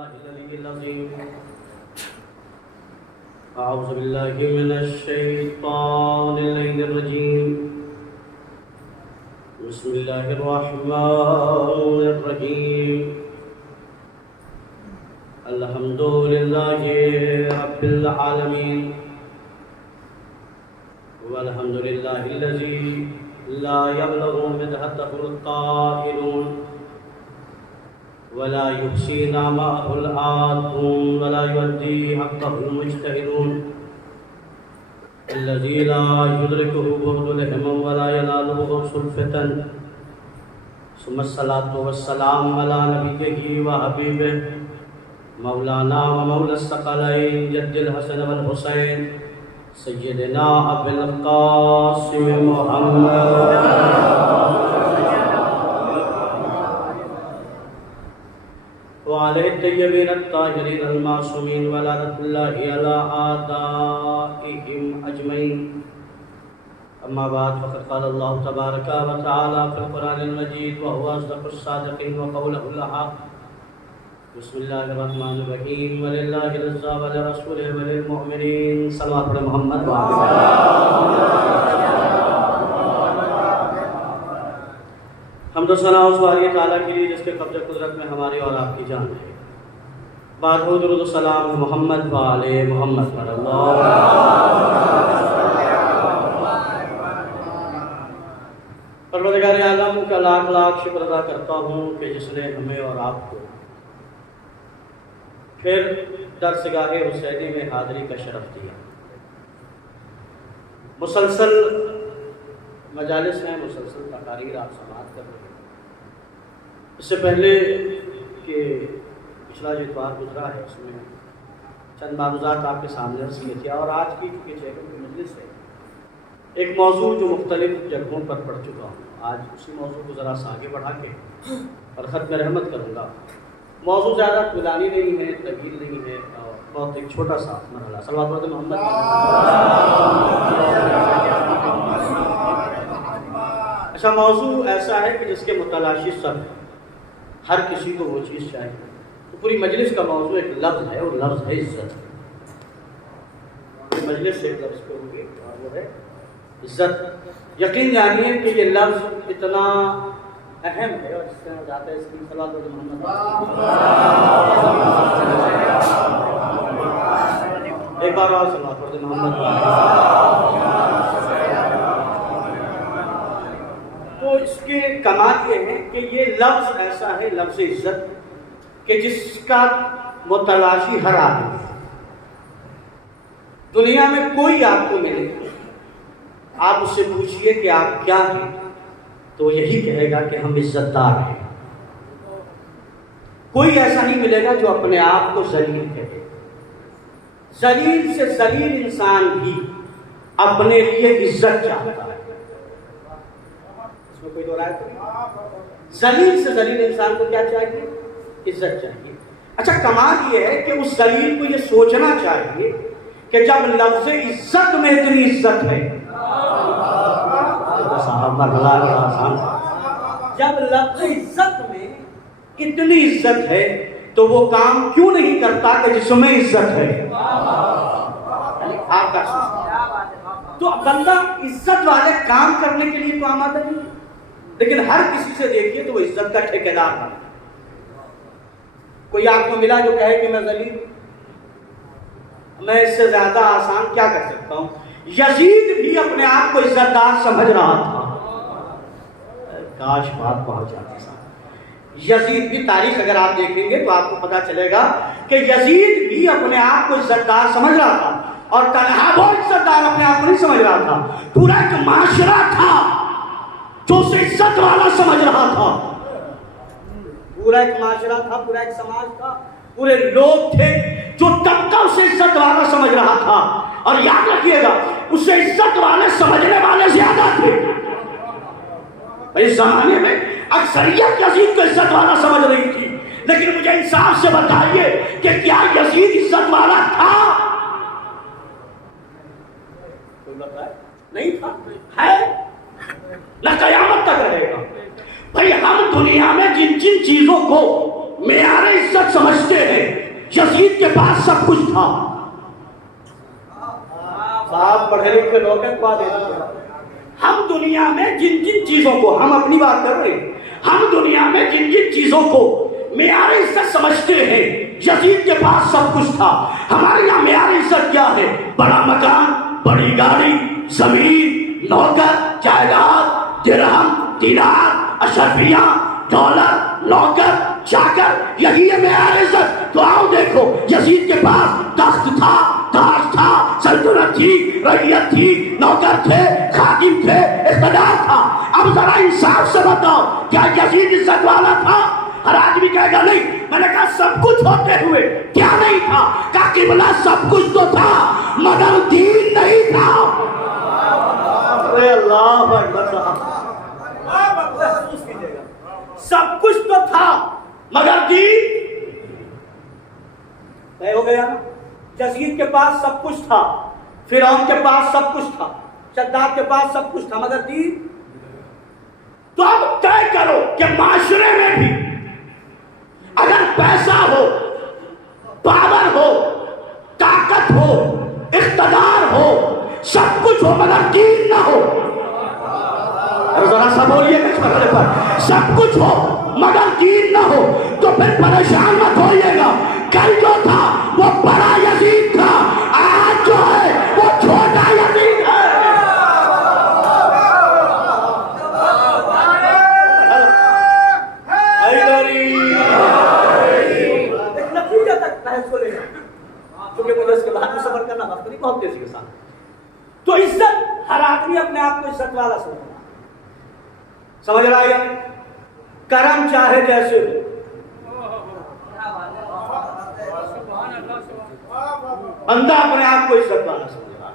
بالله العلي العظيم أعوذ بالله من الشيطان اللعين الرجيم بسم الله الرحمن الرحيم الحمد لله رب العالمين والحمد لله الذي لا يبلغ مدحته القائلون ولا يحصي نعمه العادون ولا يؤدي حقه المجتهدون الذي لا يدركه بعد الهمم ولا يناله غوث الفتن ثم الصلاة والسلام على نبيه وحبيبه مولانا ومولى الثقلين جد الحسن والحسين سيدنا أبي القاسم محمد وعلى الطيبين الطاهرين المعصومين ولعنة الله على أعدائهم أجمعين أما بعد فقد قال الله تبارك وتعالى في القرآن المجيد وهو أصدق الصادقين وقوله الحق بسم الله الرحمن الرحيم ولله العزة ولرسوله وللمؤمنين صلوات محمد حمد و ثنا اس باری تعالیٰ کے لیے جس کے قبضہ قدرت میں ہماری اور آپ کی جان ہے. بعد درود و سلام محمد و آل محمد پر اللہ. پروردگار عالم کا لاکھ لاکھ شکر ادا کرتا ہوں کہ جس نے ہمیں اور آپ کو پھر درسگاہ حسینی میں حاضری کا شرف دیا. مسلسل مجالس ہیں، مسلسل تقاریر آپ سماعت کر رہے ہیں. اس سے پہلے کہ پچھلا جو اتوار گزرا ہے اس میں چند معروضات آپ کے سامنے عرض کیے تھے، اور آج کی چونکہ چیکن کی مجلس ہے ایک موضوع جو مختلف جگہوں پر پڑھ چکا ہوں، آج اسی موضوع کو ذرا سا آگے بڑھا کے اور ختم رحمت کروں گا. موضوع زیادہ طولانی نہیں ہے، طویل نہیں ہے، اور بہت ایک چھوٹا سا مرحلہ. صلوات محمد. اچھا، موضوع ایسا ہے کہ جس کے متلاشی سب ہے، ہر کسی کو وہ چیز چاہیے. تو پوری مجلس کا موضوع ایک لفظ ہے، اور لفظ ہے عزت. پوری مجلس سے ایک لفظ کروں گے اور وہ ہے عزت. یقین جانیے کہ یہ لفظ اتنا اہم ہے اور اس سے جاتا ہے اس کی صلوات محمد. ایک بار اور صلوات محمد. تو اس کے کمال یہ ہے کہ یہ لفظ ایسا ہے، لفظ عزت، کہ جس کا متلاشی ہر آدمی ہے. دنیا میں کوئی آپ کو ملے، آپ اس سے پوچھئے کہ آپ کیا ہیں، تو یہی کہے گا کہ ہم عزت دار ہیں. کوئی ایسا نہیں ملے گا جو اپنے آپ کو ذلیل کہے. ذلیل سے ذلیل انسان بھی اپنے لیے عزت چاہتا ہے. کوئی دو رائے نہیں. ذلیل سے ذلیل انسان کو کیا چاہیے؟ عزت چاہیے. اچھا، کمال یہ ہے کہ اس ذلیل کو یہ سوچنا چاہیے کہ جب لفظ عزت میں اتنی عزت ہے، جب لفظ عزت میں اتنی عزت ہے تو وہ کام کیوں نہیں کرتا کہ جس میں عزت ہے؟ تو بندہ عزت والے کام کرنے کے لیے تو آمادہ نہیں، لیکن ہر کسی سے دیکھیے تو وہ عزت کا ٹھیکیدار بنا. کوئی آپ کو ملا جو کہے کہ میں ذلیل، میں اس سے زیادہ آسان کیا کر سکتا ہوں. یزید بھی اپنے آپ کو عزت دار سمجھ رہا تھا. کاش بات پہنچ جاتی. یزید بھی تاریخ اگر آپ دیکھیں گے تو آپ کو پتا چلے گا کہ یزید بھی اپنے آپ کو عزت دار سمجھ رہا تھا، اور تنہا وہ عزت دار اپنے آپ کو نہیں سمجھ رہا تھا. پورا ایک معاشرہ تھا جو اسے عزت والا سمجھ رہا تھا. پورا ایک معاشرہ تھا، پورا ایک سماج تھا، پورے لوگ تھے جو طبقہ اسے عزت والا سمجھ رہا تھا. اور یاد رکھیے گا، اسے عزت والے سمجھنے والے زیادہ تھے. اس زمانے میں اکثریت یزید کو عزت والا سمجھ رہی تھی، لیکن مجھے انصاف سے بتائیے کہ کیا یزید عزت والا تھا؟ نہیں تھا، ہے نہ قیامت تک رہے گا. بھائی ہم دنیا میں جن جن چیزوں کو معیار عزت سمجھتے ہیں. یزید کے پاس سب کچھ تھا. صاحب پڑھے لکھے لوگ ہیں. ہم دنیا میں جن جن چیزوں کو, ہم اپنی بات کر رہے ہیں, ہم دنیا میں جن جن چیزوں کو معیار عزت سمجھتے ہیں, یزید کے پاس سب کچھ تھا. ہمارے یہاں معیار عزت کیا ہے؟ بڑا مکان, بڑی گاڑی, زمین, نوکر, جائیداد, درہم, دینار, اشرفیہ, ڈالر, نوکر, چاکر, یہی ہے معیار عزت. تو آؤ دیکھو, یزید کے پاس تخت تھا, تاج تھا, سلطنت تھی, رعیت تھی, نوکر تھے, خادم تھے, اقتدار تھا. اب ذرا انصاف سے بتاؤ, کیا یزید عزت والا تھا؟ ہر آدمی کہے گا نہیں. میں نے کہا سب کچھ ہوتے ہوئے کیا نہیں تھا؟ کہا قبلہ سب کچھ تو تھا مگر دین نہیں تھا. اللہ اکبر. سب کچھ تو تھا مگر دین طے ہو گیا. یزید کے پاس سب کچھ تھا, فرعون کے پاس سب کچھ تھا, شداد کے پاس سب کچھ تھا مگر دین. تو اب طے کرو کہ معاشرے میں بھی اگر پیسہ ہو, پاور ہو, طاقت ہو, اقتدار ہو, سب کچھ ہو مگر دین نہ ہو. ذرا سا بولیے اس مسئلے پر. سب کچھ ہو مگر دین نہ ہو تو پھر پریشان مت ہوئیے گا. کل جو تھا وہ بڑا یزید تھا, آج جو ہے وہ چھوٹا یزید ہے. نتیجہ تک بحث کو لے گا کیونکہ مجھے اس کے بعد میں صبر کرنا وقت نہیں, بہت تیزی کے ساتھ. تو عزت, ہر آدمی اپنے آپ کو عزت والا سمجھ رہا ہے. کرم چاہے جیسے ہو, بندہ اپنے آپ کو عزت والا سمجھ رہا ہے.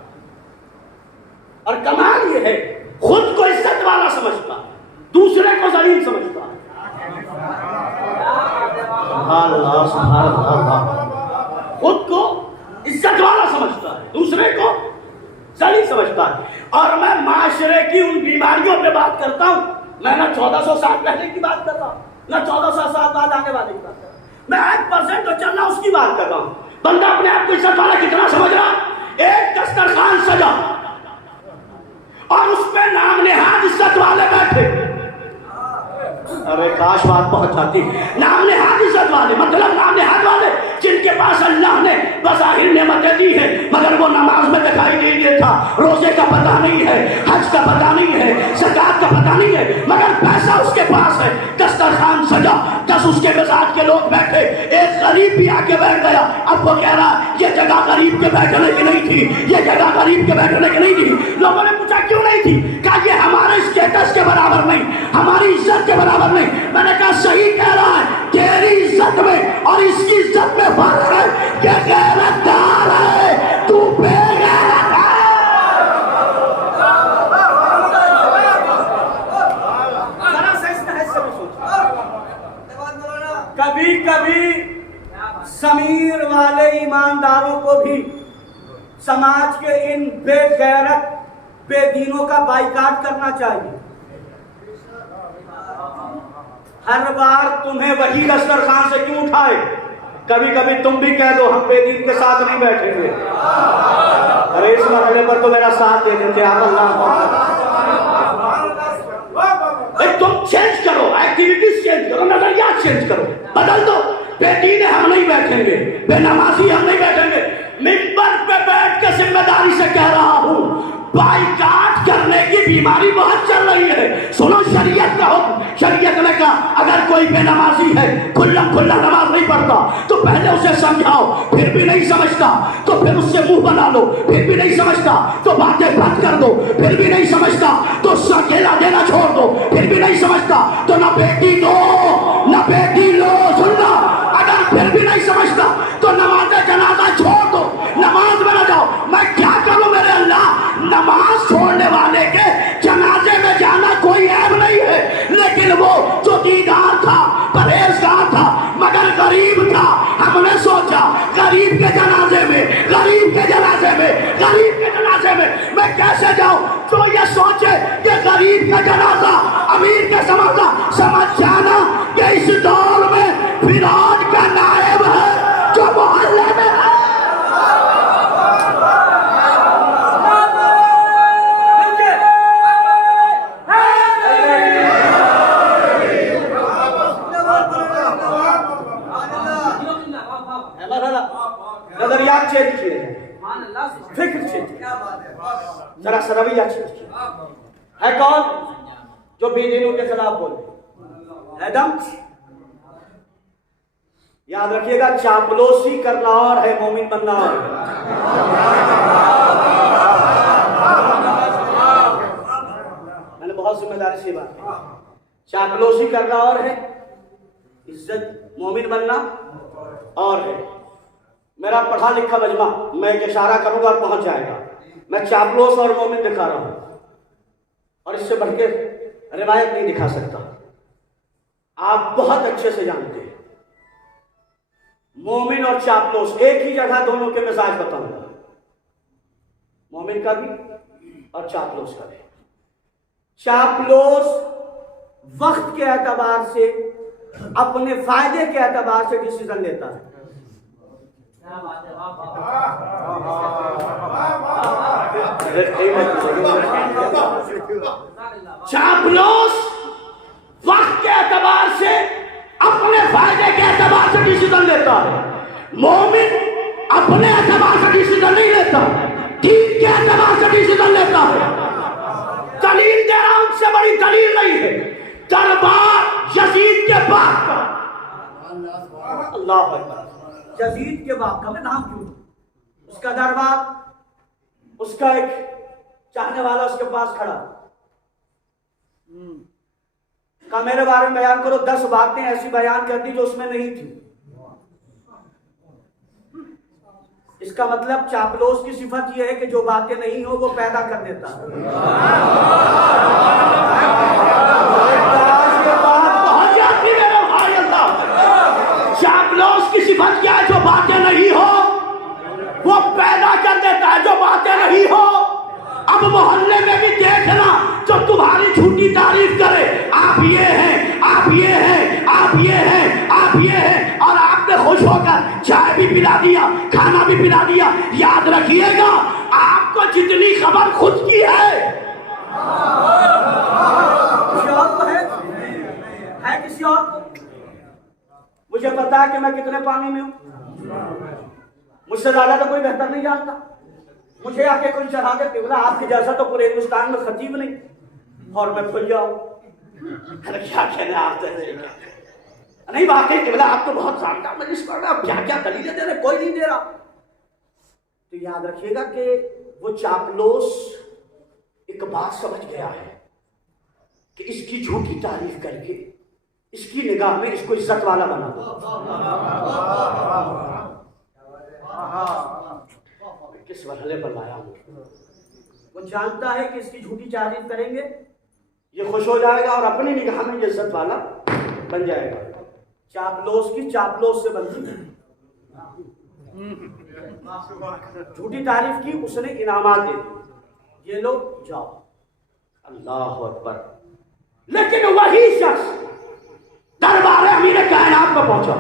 اور کمال یہ ہے خود کو عزت والا سمجھتا, دوسرے کو ذلیل سمجھتا. اللہ سبحان اللہ. خود کو عزت والا سمجھتا ہے, دوسرے کو ذلیل سمجھتا ہے. اور میں معاشرے کی ان بیماریوں پہ بات کرتا ہوں. میں نہ 1400 سال پہلے کی بات کر رہا ہوں, نہ 1400 سال بعد آنے والے کی بات کر رہا ہوں. میں 1% جو چل رہا اس کی بات کر رہا ہوں. بندہ اپنے آپ کو عزت والا کتنا سمجھ رہا؟ ایک دسترخوان سجا اور اس پہ نام نہاد عزت والے بیٹھے. ارے کاش بات پہنچ جاتی. نام نہاد عزت والے مطلب نام نہاد والے جن کے پاس اللہ نے بظاہر نعمتیں دی ہیں مگر وہ نماز میں دکھائی نہیں دیتا, روزے کا پتہ نہیں ہے, حج کا پتہ نہیں ہے, زکات کا پتہ نہیں ہے, مگر پیسہ اس کے پاس ہے. دسترخوان سجا, 10 اس کے مزاج کے لوگ بیٹھے, ایک غریب بھی آ کے بیٹھ گیا. اب وہ کہہ رہا یہ جگہ غریب کے بیٹھنے کی نہیں تھی, یہ جگہ غریب کے بیٹھنے کی نہیں تھی. لوگوں نے پوچھا کیوں نہیں تھی؟ کہا یہ ہمارے اسٹیٹس کے برابر نہیں, ہماری عزت کے برابر نہیں. میں نے کہا صحیح کہہ رہا ہے, تیری عزت میں اور اس کی عزت میں فرق ہے. یہ غیرت دار ہے, تو بے غیرت ہے. کبھی کبھی ضمیر والے ایمانداروں کو بھی سماج کے ان بے غیرت بے دینوں کا بائیکاٹ کرنا چاہیے. ہر بار تمہیں وہی دسترخوان سے کیوں اٹھائے؟ کبھی کبھی تم بھی کہہ دو ہم بے دین کے ساتھ نہیں بیٹھیں گے. ارے اس مرحلے پر تو میرا ساتھ دے دیتے آپ. اللہ تم چینج کرو, ایکٹیویٹیز چینج کرو, نظریات چینج کرو, بدل دو. بے دین ہم نہیں بیٹھیں گے, بے نمازی ہم نہیں بیٹھیں گے. منبر پہ بیٹھ کے ذمہ داری سے کہہ رہا ہوں, بائیکاٹ کرنے کی بیماری بہت چل رہی ہے. سنو شریعت کا حکم. شریعت نے کہا اگر کوئی بے نمازی ہے, کھلم کھلا نماز نہیں پڑھتا, تو پہلے اسے سمجھاؤ, پھر بھی نہیں سمجھتا تو پھر اس سے منہ بنا لو, پھر بھی نہیں سمجھتا تو باتیں بند کر دو, پھر بھی نہیں سمجھتا تو سکیلا دینا چھوڑ دو, پھر بھی نہیں سمجھتا تو نہ بیٹی دو نہ بیٹی لو. سننا, اگر پھر بھی نہیں سمجھتا تو نماز جنازہ چھوڑ دو, نماز میں نہ جاؤ. میں کیا کروں میرے اللہ؟ نماز چھوڑنے والے کے جنازے میں جانا کوئی عیب نہیں ہے, لیکن وہ جو دیندار تھا, پرہیزگار تھا مگر غریب تھا, ہم نے سوچا غریب کے جنازے میں, غریب کے جنازے میں, غریب کے جنازے میں کیسے جاؤں؟ جو یہ سوچے کہ غریب کا جنازہ امیر کا سمجھنا, سمجھ جانا کہ اس دور میں فراج کا نائب ہے جو محلے میں ہے. نظریات چینج کیے ہیں, فکر چینج کیے, ذرا سا رویہ چینج کیے. ہے کون جو بے دینوں کے خلاف بولے؟ ایڈم. یاد رکھیے گا, چاپلوسی کرنا اور ہے, مومن بننا اور ہے. میں نے بہت ذمہ داری سے بات کی. چاپلوسی کرنا اور ہے, عزت مومن بننا اور ہے. میرا پڑھا لکھا مجمع, میں ایک اشارہ کروں گا اور پہنچ جائے گا. میں چاپلوس اور مومن دکھا رہا ہوں, اور اس سے بڑھ کے روایت نہیں دکھا سکتا. آپ بہت اچھے سے جانتے ہیں مومن اور چاپلوس ایک ہی جگہ دونوں کے مزاج بتاؤں گا, مومن کا بھی اور چاپلوس کا بھی. چاپلوس وقت کے اعتبار سے, اپنے فائدے کے اعتبار سے ڈیسیزن لیتا ہے. چاپلوس وقت کے اعتبار سے, اپنے فائدے کے اعتبار سے ڈیسیزن لیتا ہے. مومن اپنے اعتبار سے ڈیسیزن نہیں لیتا, دین کے اعتبار سے ڈیسیزن لیتا ہے. دلیل دے رہا ہوں, ان سے بڑی دلیل نہیں ہے. دربار یزید کے باپ کا, اللہ اکبر, یزید کے باپ کا, میں نام کیوں, اس کا دربار, اس کا ایک چاہنے والا اس کے پاس کھڑا, کہا میرے بارے میں بیان کرو. 10 باتیں ایسی بیان کر دی جو اس میں نہیں تھی. اس کا مطلب چاپلوس کی صفت یہ ہے کہ جو باتیں نہیں ہو وہ پیدا کر دیتا ہے. چاپلوس کی صفت کیا ہے؟ جو باتیں نہیں ہو وہ پیدا کر دیتا ہے, جو باتیں نہیں ہو. اب محلے میں بھی دیکھنا جو تمہاری جھوٹی تعریف کرے, آپ یہ ہیں, آپ یہ ہیں, آپ یہ ہیں, آپ یہ ہیں, اور آپ نے خوش ہو کر چائے بھی پلا دیا, کھانا بھی پلا دیا. یاد رکھیے گا, آپ کو جتنی خبر خود کی ہے کسی اور کو ہے کسی اور کو. مجھے پتا ہے کہ میں کتنے پانی میں ہوں, مجھ سے زیادہ تو کوئی بہتر نہیں جانتا. مجھے آ کے کوئی چڑھا کے قبلہ آپ کے جیسا تو پورے ہندوستان میں خطیب نہیں, اور میں پھل جاؤں. کیا کہنا آپ نہیں, واقعی قبلہ آپ تو بہت شاندار مجلس پڑھ رہا, آپ کیا کیا دلیلیں دے رہے, کوئی نہیں دے رہا. تو یاد رکھیے گا کہ وہ چاپلوس ایک بات سمجھ گیا ہے کہ اس کی جھوٹی تعریف کر کے اس کی نگاہ میں اس کو عزت والا بنا دو. کس مرحلے پر لایا ہوں. وہ جانتا ہے کہ اس کی جھوٹی تعریف کریں گے یہ خوش ہو جائے گا اور اپنی نگاہ میں یہ عزت والا بن جائے گا. چاپلوس کی چاپلوس سے بنتی ہے. جھوٹی تعریف کی, اس نے انعامات دے دی, یہ لوگ جاؤ. اللہ اکبر. لیکن وہی شخص دربار امیر کائنات میں پہنچا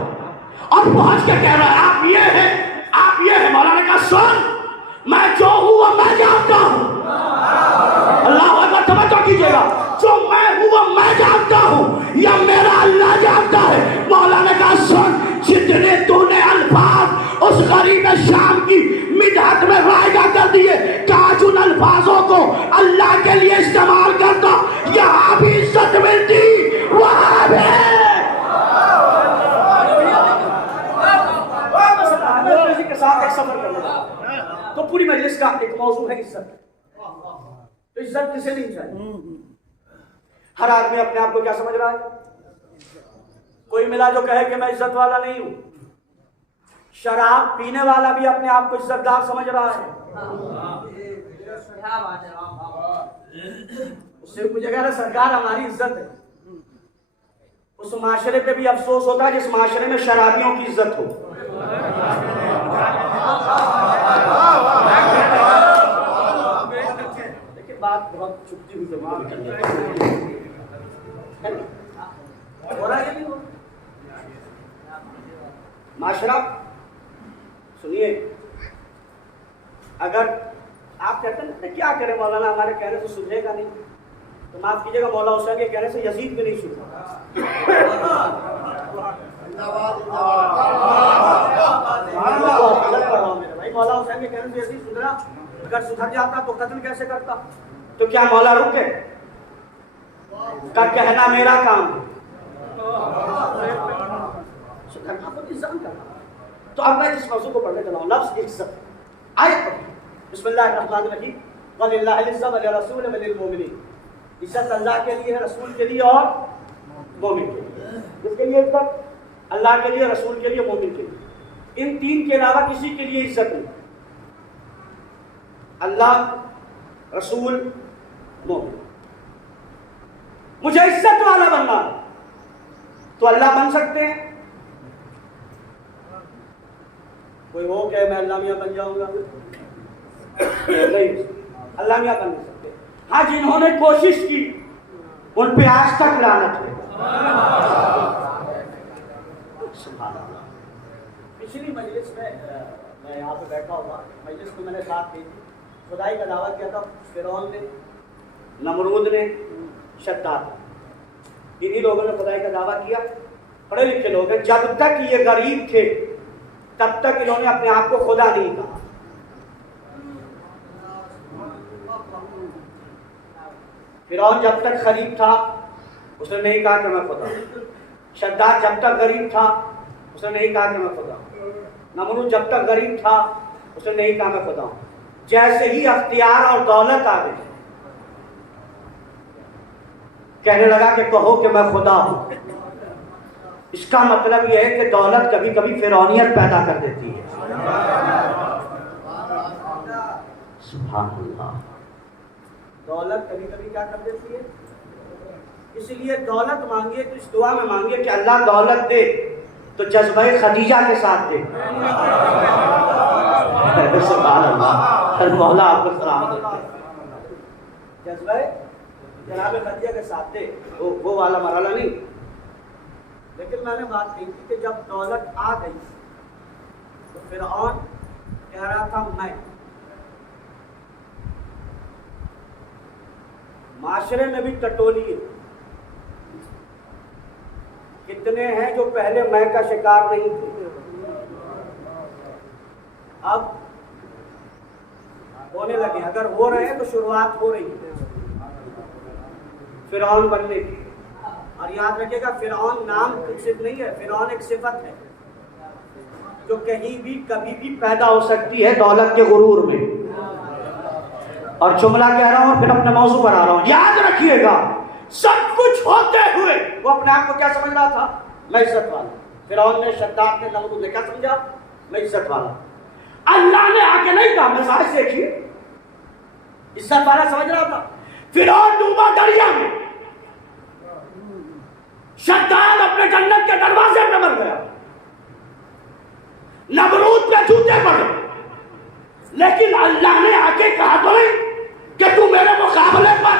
اور پہنچ کے کہہ رہا ہے آپ یہ ہیں, آپ یہ ہیں. مولانا نے کہا سن, میں جو ہوں وہ میں جانتا ہوں. اللہ اکبر, توجہ کیجیے گا, جو میں ہوں وہ میں جانتا ہوں یا میرا اللہ جانتا ہے. مولانا نے کہا سن, جتنے تو نے الفاظ اس غریب شام کی مدحت میں رائگاں کر دیے, کاش ان الفاظوں کو اللہ کے لیے استعمال کرتا, یہاں بھی عزت ملتی, وہاں بھی. کے ساتھ ایک سفر کرنا تو پوری مجلس کا ایک موضوع ہے عزت. تو عزت کسے نہیں چاہیے؟ ہر آدمی اپنے آپ کو کیا سمجھ رہا ہے؟ کوئی ملا جو کہے کہ میں عزت والا نہیں ہوں. شراب پینے والا بھی اپنے آپ کو عزت دار سمجھ رہا ہے. اس سے مجھے کہہ رہا سرکار ہماری عزت ہے. اس معاشرے پہ بھی افسوس ہوتا ہے جس معاشرے میں شرابیوں کی عزت ہو. دیکھیں بات بہت چھپتی ہوئی ہو رہا ہے. معاشرہ سنیے، اگر آپ کہتے ہیں نا کیا کرے مولانا ہمارے کہنے سے سدھرے گا نہیں، تو معاف کیجیے گا مولا حسین کے کہنے سے یزید بھی نہیں سدھرا۔ مولا حسین کے کہنے سے یزید سدھرا، اگر سدھر جاتا تو قتل کیسے کرتا؟ تو کیا مولا رکے کا کہنا میرا کام ہے؟ سدھرنا خود انسان کرنا۔ تو اب میں اس موضوع کو پڑھنے چلا ہوں، لفظ عزت، آیت پڑھیں، بسم اللہ الرحمن الرحیم، وَلِلَّهِ الْعِزَّةُ وَلِلرَّسُولِ وَلِلْمُؤْمِنِينَ۔ عزت اللہ کے لیے ہے، رسول کے لیے اور مومن کے لیے۔ کس کے لیے عزت؟ اللہ کے لیے، رسول کے لیے، مومن کے لیے۔ ان تین کے علاوہ کسی کے لیے عزت نہیں، اللہ، رسول، مومن۔ مجھے عزت والا بننا ہے تو اللہ بن سکتے ہیں؟ کوئی ہو کہ میں اللہ میاں بن جاؤں گا؟ نہیں، اللہ میاں بن نہیں سکتے۔ ہاں جنہوں نے کوشش کی ان پہ آج تک لعنت ہے۔ سبحان اللہ۔ پچھلی مجلس میں میں یہاں پہ بیٹھا ہوا، مجلس میں نے ساتھ دی تھی، خدائی کا دعویٰ کیا تھا فرعون نے، نمرود نے، شداد، انہی لوگوں نے خدائی کا دعویٰ کیا۔ پڑھے لکھے لوگ ہیں، جب تک یہ غریب تھے تب تک انہوں نے اپنے آپ کو خدا نہیں کہا۔ فرعون جب تک غریب تھا اس نے نہیں کہا کہ میں خدا ہوں۔ شداد جب تک غریب تھا اس نے نہیں کہا کہ میں خدا ہوں۔ نمرود جب تک غریب تھا اس نے نہیں کہا میں خدا ہوں۔ جیسے ہی اختیار اور دولت آ گئی کہنے لگا کہ کہو کہ میں خدا ہوں۔ اس کا مطلب یہ ہے کہ دولت کبھی کبھی فرعونیت پیدا کر دیتی ہے۔ سبحان اللہ۔ دولت کبھی کبھی کیا کر دیتی ہے؟ اس لیے دولت مانگیے تو اس دعا میں مانگیے کہ اللہ دولت دے تو جذبہ خدیجہ کے ساتھ دے۔ سبحان اللہ، مولا آپ کو سلام دیتے ہیں۔ جذبہ جناب خدیجہ کے ساتھ دے، وہ والا مرحلہ نہیں۔ لیکن میں نے بات کہی تھی کہ جب دولت آ گئی تو فرعون کہہ رہا تھا میں۔ معاشرے میں بھی ٹٹولی ہے، کتنے ہیں جو پہلے میں کا شکار نہیں تھے، اب ہونے لگے، اگر ہو رہے ہیں تو شروعات ہو رہی ہے فرعون بننے کی۔ اور یاد رکھے گا فرعون نام صرف نہیں ہے، فرعون ایک صفت ہے جو کہیں بھی کبھی بھی پیدا ہو سکتی ہے دولت کے غرور میں۔ اور جملہ کہہ رہا ہوں پھر اپنے موضوع پر آ رہا ہوں، یاد رکھیے گا سب کچھ ہوتے ہوئے وہ اپنے آپ کو کیا سمجھ رہا تھا؟ میں عزت والا۔ فرعون نے، شداد نے، نمرود نے کیا سمجھا؟ میں عزت والا۔ اللہ نے آ کے نہیں کہا، مزاج دیکھیے، عزت والا سمجھ رہا تھا۔ فرعون ڈوبا دریا میں، شداد اپنے جنت کے دروازے پہ مر گیا، نمرود پہ جوتے پڑے، لیکن اللہ نے آ کے کہا تو نہیں کہ تو میرے مقابلے پر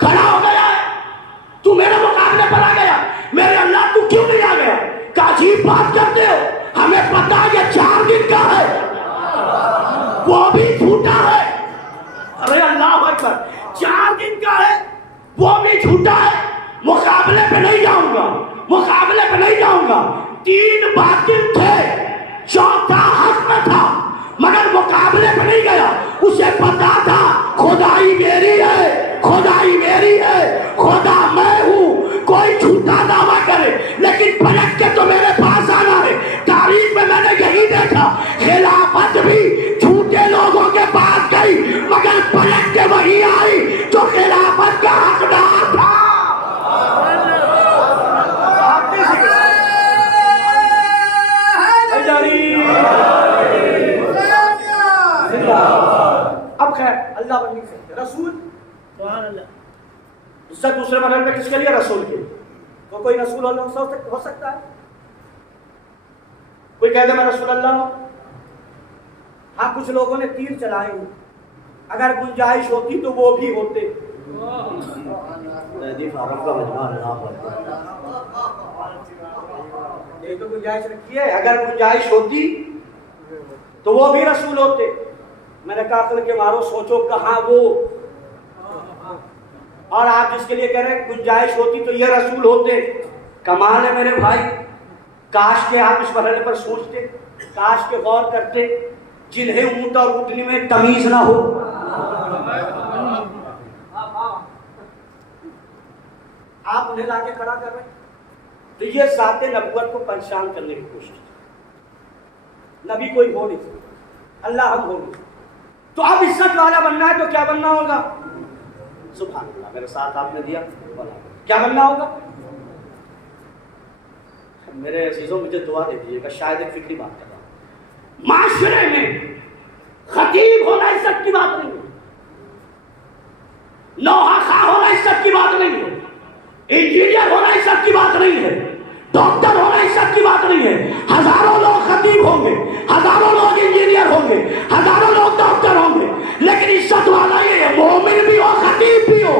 کھڑا ہو گیا ہے، تو میرے مقابلے پر آ گیا، میرے اللہ تو کیوں نہیں آ گیا؟ کہ عجیب بات کرتے ہو، ہمیں پتا یہ 4 دن کا ہے، وہ بھی جھوٹا ہے۔ ارے اللہ اکبر، 4 دن کا ہے وہ بھی جھوٹا ہے، مقابلے پہ نہیں جاؤں گا، مقابلے پہ نہیں جاؤں گا۔ 3 باطل تھے، چوتھا حق میں تھا، مگر مقابلے پہ نہیں گیا۔ اسے پتا تھا خدائی میری ہے، خدائی میری ہے، خدا میں ہوں۔ کوئی جھوٹا دعویٰ کرے لیکن پلٹ کے تو میرے پاس آنا ہے۔ تاریخ میں میں نے یہی دیکھا، خلافت بھی جھوٹے لوگوں کے پاس گئی مگر پلٹ کے وہی آئی جو خلافت کا حقدار تھا۔ اب خیر اللہ بن نہیں سکتے، رسول سبحان اللہ، عزت دوسرے مرحلے میں کس کے لیے؟ رسول کے لیے۔ تو کوئی رسول اللہ ہو سکتا ہے؟ کوئی کہہ دے میں رسول اللہ ہوں؟ ہاں کچھ لوگوں نے تیر چلائے ہیں، اگر گنجائش ہوتی تو وہ بھی ہوتے۔ یہ تو گنجائش رکھی ہے، اگر گنجائش ہوتی تو وہ بھی رسول ہوتے۔ میں نے کہا عقل کے مارو سوچو کہاں وہ، اور آپ جس کے لیے کہہ رہے ہیں گنجائش ہوتی تو یہ رسول ہوتے۔ کمال ہے میرے بھائی، کاش کہ آپ اس مرحلے پر سوچتے، کاش کہ غور کرتے، جنہیں اونٹ اور اونٹنی میں تمیز نہ ہو۔ آپ انہیں لا کے کھڑا کر رہے ہیں، تو یہ ذات نبوت کو پریشان کرنے کی کوشش ہے۔ نبی کوئی ہو نہیں سکتا، اللہ ہم ہو نہیں، تو اب عزت والا بننا ہے تو کیا بننا ہوگا؟ سبحان اللہ، میرے ساتھ آپ نے دیا، کیا بننا ہوگا؟ میرے عزیزوں مجھے دعا دے دیجیے گا، شاید ایک فکری بات کر رہا ہوں۔ معاشرے میں خطیب ہونا عزت کی بات نہیں ہے، نوحہ خواہ ہونا عزت کی بات نہیں ہے، انجینئر ہونا عزت کی بات نہیں ہے، ڈاکٹر ہونا عزت کی بات نہیں ہے۔ ہزاروں لوگ خطیب ہوں گے، ہزاروں لوگ انجینئر ہوں گے، ہزاروں لوگ ڈاکٹر ہوں گے، لیکن عزت والا یہ ہے مومن بھی ہو خطیب بھی ہو۔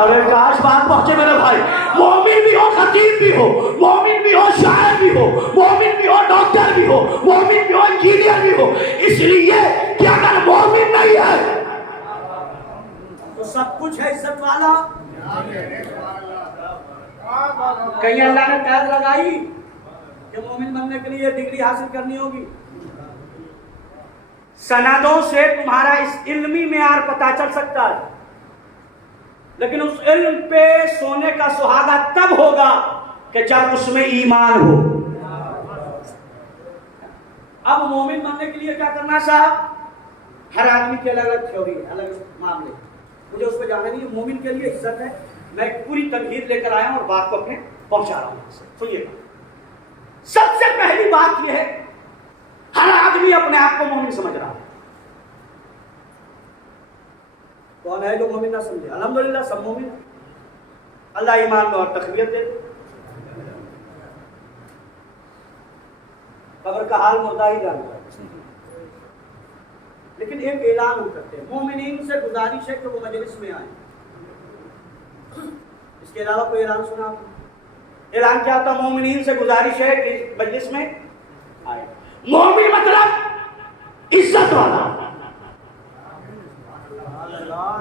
ارے کاش بات پہنچے میرے بھائی، مومن بھی ہو خطیب بھی ہو، مومن بھی ہو شاعر بھی ہو، مومن بھی ہو ڈاکٹر بھی ہو، مومن بھی ہو انجینئر بھی ہو۔ اس لیے کہ اگر مومن نہیں ہے تو سب کچھ ہے عزت والا۔ کہیں اللہ نے قید لگائی کہ مومن بننے کے لیے ڈگری حاصل کرنی ہوگی؟ سندوں سے تمہارا اس علمی معیار پتہ چل سکتا ہے، لیکن اس علم پہ سونے کا سہاگا تب ہوگا کہ جب اس میں ایمان ہو۔ اب مومن بننے کے لیے کیا کرنا صاحب؟ ہر آدمی کی الگ الگ تھیوری ہے، الگ معاملے، مجھے اس پہ جانا نہیں ہے۔ مومن کے لیے عزت ہے، میں ایک پوری تمہید لے کر آیا ہوں اور بات کو اپنے پہنچا رہا ہوں۔ سنیے گا، سب سے پہلی بات یہ ہے ہر آدمی اپنے آپ کو مومن سمجھ رہا ہے۔ کون ہے جو مومن نہ سمجھے؟ الحمدللہ سب مومن ہیں، اللہ ایمان میں اور تقویت دے۔ قبر کا حال مردہ ہی جانتا ہے، لیکن ایک اعلان ہم کرتے ہیں، مومنین سے گزارش ہے کہ وہ مجلس میں آئیں۔ اس کے علاوہ کوئی اعلان سنا؟ اعلان کیا تھا؟ مومنین سے گزارش ہے کہ مجلس میں آئے۔ مومن مطلب عزت والا،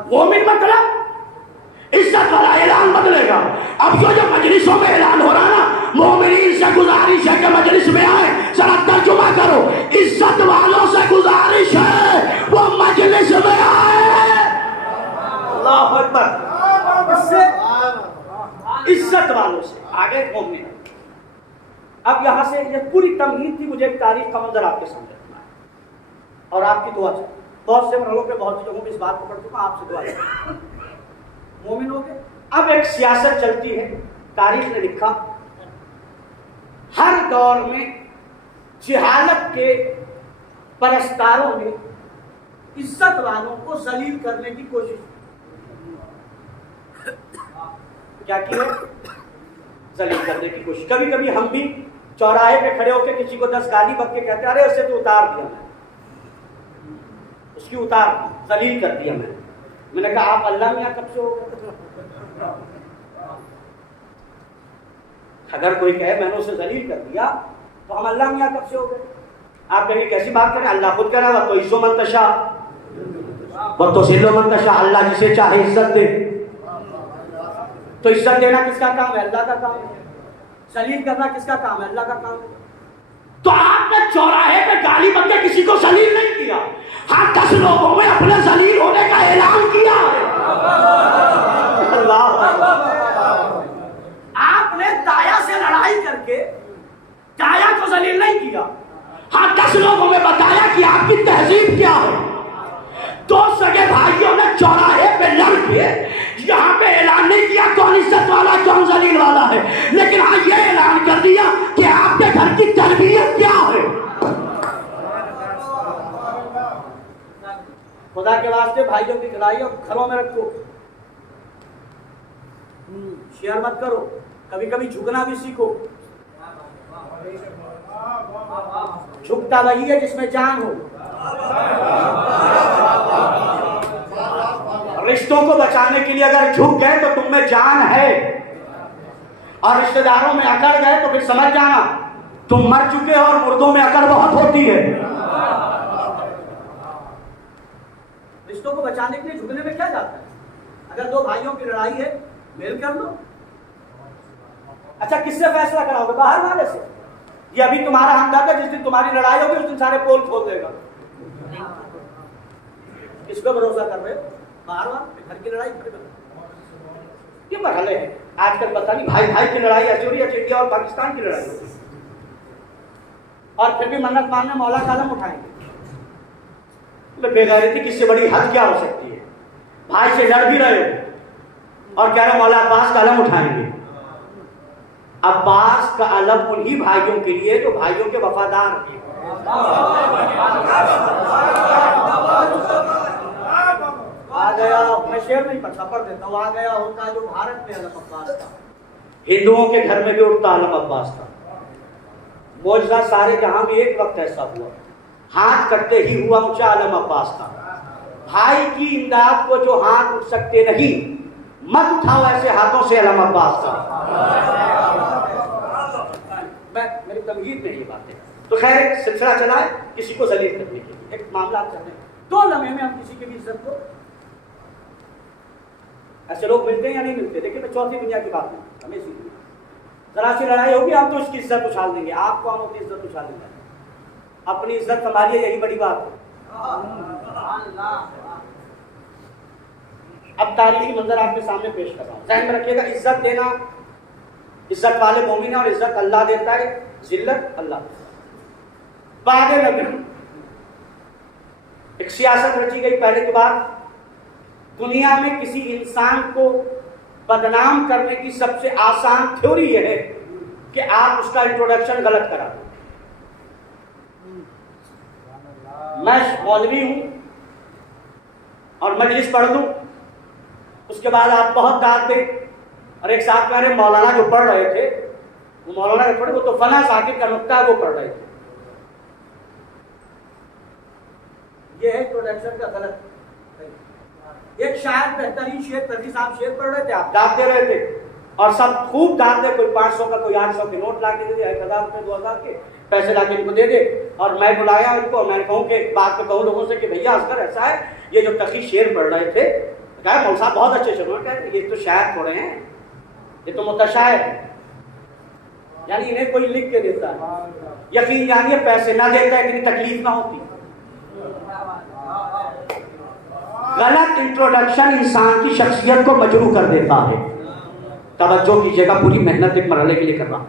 مومن مطلب عزت والا۔ اعلان بدلے گا اب، جو مجلسوں میں اعلان ہو رہا نا، مومنین سے گزارش ہے کہ مجلس میں آئے، ذرا ترجمہ کرو، عزت والوں سے گزارش ہے وہ مجلس میں آئے۔ اللہ اکبر، اس سے عزت والوں سے آگے مومن۔ اب یہاں سے یہ پوری تمہید تھی، مجھے ایک تاریخ کا منظر آپ کے سامنے رکھنا ہے اور آپ کی دعا سے۔ بہت سے مرحلوں پہ بہت سی جگہوں پہ اس بات کو پڑھ چکا، آپ سے دعا ہے مومن ہو گئے۔ اب ایک سیاست چلتی ہے، تاریخ نے لکھا ہر دور میں جہالت کے پرستاروں نے عزت والوں کو ذلیل کرنے کی کوشش کیا کی ہے؟ ذلیل کرنے کی کوشش۔ کبھی کبھی ہم بھی چوراہے پہ کھڑے ہو کے کسی کو 10 گالی بک کے کہتے ہیں ارے اسے تو اتار دیا میں، اس کی اتار ذلیل کر دیا میں نے کہا آپ اللہ میاں کب سے ہو گئے؟ اگر کوئی کہے میں نے اسے ذلیل کر دیا تو ہم اللہ میاں کب سے ہو گئے؟ آپ کہیں کیسی بات کریں؟ اللہ خود کہہ رہا ہے وَتُعِزُّ مَن تَشَاءُ وَتُذِلُّ مَن تَشَاءُ، اللہ جسے چاہے عزت دے۔ تو عزت دینا کس کا کام ہے؟ اللہ کا کام ہے۔ ذلیل کرنا کس کا کام ہے؟ اللہ کا کام ہے۔ تو آپ نے چوراہے پہ گالی بک کے کسی کو ذلیل نہیں کیا، ہاں 10 لوگوں میں اپنے ذلیل ہونے کا اعلان کیا ہے۔ اللہ آپ نے دایا سے لڑائی کر کے دایا کو ذلیل نہیں کیا، ہاں 10 لوگوں میں بتایا کہ آپ کی تہذیب کیا ہے۔ 2 سگے بھائیوں نے چوراہے پہ لڑ کے یہاں پہ اعلان نہیں کیا کون عزت والا کون ذلیل والا ہے، لیکن ہاں یہ اعلان کر دیا کہ آپ کے گھر کی تربیت کیا ہے۔ خدا کے واسطے بھائیوں کی لڑائیوں گھروں میں رکھو، شیئر مت کرو، کبھی کبھی جھکنا بھی سیکھو۔ جھکتا وہی ہے جس میں جان ہو۔ رشتوں کو بچانے کے لیے اگر جھک گئے تو تم میں جان ہے، اور رشتہ داروں میں اکڑ گئے تو پھر سمجھ جانا تم مر چکے ہو اور مردوں میں اکڑ بہت ہوتی ہے. رشتوں کو بچانے کے لیے جھکنے میں کیا جاتا ہے؟ اگر دو بھائیوں کی لڑائی ہے میل کر لو. اچھا کس سے فیصلہ کراؤ گے؟ باہر والے سے. یہ ابھی تمہارا ہمدرد ہے، جس دن تمہاری لڑائی ہوگی اس دن سارے پول کھول دے گا. کس پہ بھروسہ کر رہے ہو؟ باہر والے. گھر کی لڑائی گھر میں. یہ مرحلے ہیں. آج کل پتہ نہیں بھائی بھائی کی لڑائی ایسی ہو رہی ہے، انڈیا اور پاکستان کی لڑائی ہوتی ہے. اور پھر بھی منت ماننے مولا کا علم اٹھائیں گے. بے غیرتی کس سے بڑی حد کیا ہو سکتی ہے؟ بھائی سے لڑ بھی رہے ہو اور کہہ رہے مولا عباس کا علم اٹھائیں گے. عباس کا علم انہی بھائیوں کے لیے جو بھائیوں کے وفادار ہیں. آ گیا، میں شعر نہیں پڑھتا، پڑھ دیتا ہوں. آ گیا ہوتا جو بھارت میں علم عباس تھا، ہندوؤں کے گھر میں بھی اٹھتا علم عباس تھا. معجزہ سارے جہاں میں ایک وقت ایسا ہوا، ہاتھ کرتے ہی ہوا اونچا علم عباس تھا. بھائی کی امداد کو جو ہاتھ اٹھ سکتے نہیں مت اٹھاؤ ایسے ہاتھوں سے، علم عباس تھا. میری تمہید میں یہ بات ہے. تو خیر ایک سلسلہ چلا ہے کسی کو ذلیل کرنے کے لیے. ایک معاملہ آپ چلتے ہیں 2 لمحے میں ہم کسی کی بھی عزت کو، ایسے لوگ ملتے ہیں یا نہیں ملتے؟ دیکھیں میں چوتھی دنیا کی بات نہیں، ہمیں سیکھیں. ذرا سی لڑائی ہوگی ہم تو اس کی عزت اچھال دیں گے. آپ کو ہم اپنی عزت اچھال دیں گے. اپنی عزت سنبھالیے، یہی بڑی بات ہے. اب تاریخی منظر آپ کے سامنے پیش کر رہا ہوں، ذہن میں رکھیے گا. عزت دینا عزت والے مومن ہیں اور عزت اللہ دیتا ہے، ذلت اللہ دیتا ہے. بعد نبی ایک سیاست رچی گئی پہلے کے بعد. دنیا میں کسی انسان کو بدنام کرنے کی سب سے آسان تھیوری یہ ہے کہ آپ اس کا انٹروڈکشن غلط کرا دیں. میں مولوی ہوں اور مجلس پڑھ دوں، اس کے بعد آپ بہت داد دیں. اور ایک صاحب کہہ رہے مولانا جو پڑھ رہے تھے وہ مولانا جو پڑھے وہ تو فلاں ساکت کا نقطہ ہے وہ پڑھ رہے تھے. یہ ہے انٹروڈکشن کا غلط. ایک شاعر بہترین شعر ترجیح صاحب شعر پڑھ رہے تھے، آپ داد دے رہے تھے اور سب خوب داد دے. کوئی 500 کا، کوئی 800 کے نوٹ لا کے دے دے، 1000 روپے 2000 کے پیسے لا کے ان کو دے دے. اور میں بلایا ان کو، میں نے کہوں کہ بات تو کہوں لوگوں سے کہ بھیا اصغر ایسا ہے یہ جو تقی شعر پڑھ رہے تھے، کہا مول صاحب بہت اچھے شعر کہتے ہیں، یہ تو شاعر تھوڑے ہیں، یہ تو متشاعر ہے. یعنی انہیں کوئی لکھ کے دیتا ہے. یقین جانیے پیسے نہ دیتا ہے اتنی تکلیف نہ ہوتی. غلط انٹروڈکشن انسان کی شخصیت کو مجروح کر دیتا ہے. توجہ کیجیے گا، پوری محنت ایک مرحلے کے لیے کر رہا ہوں.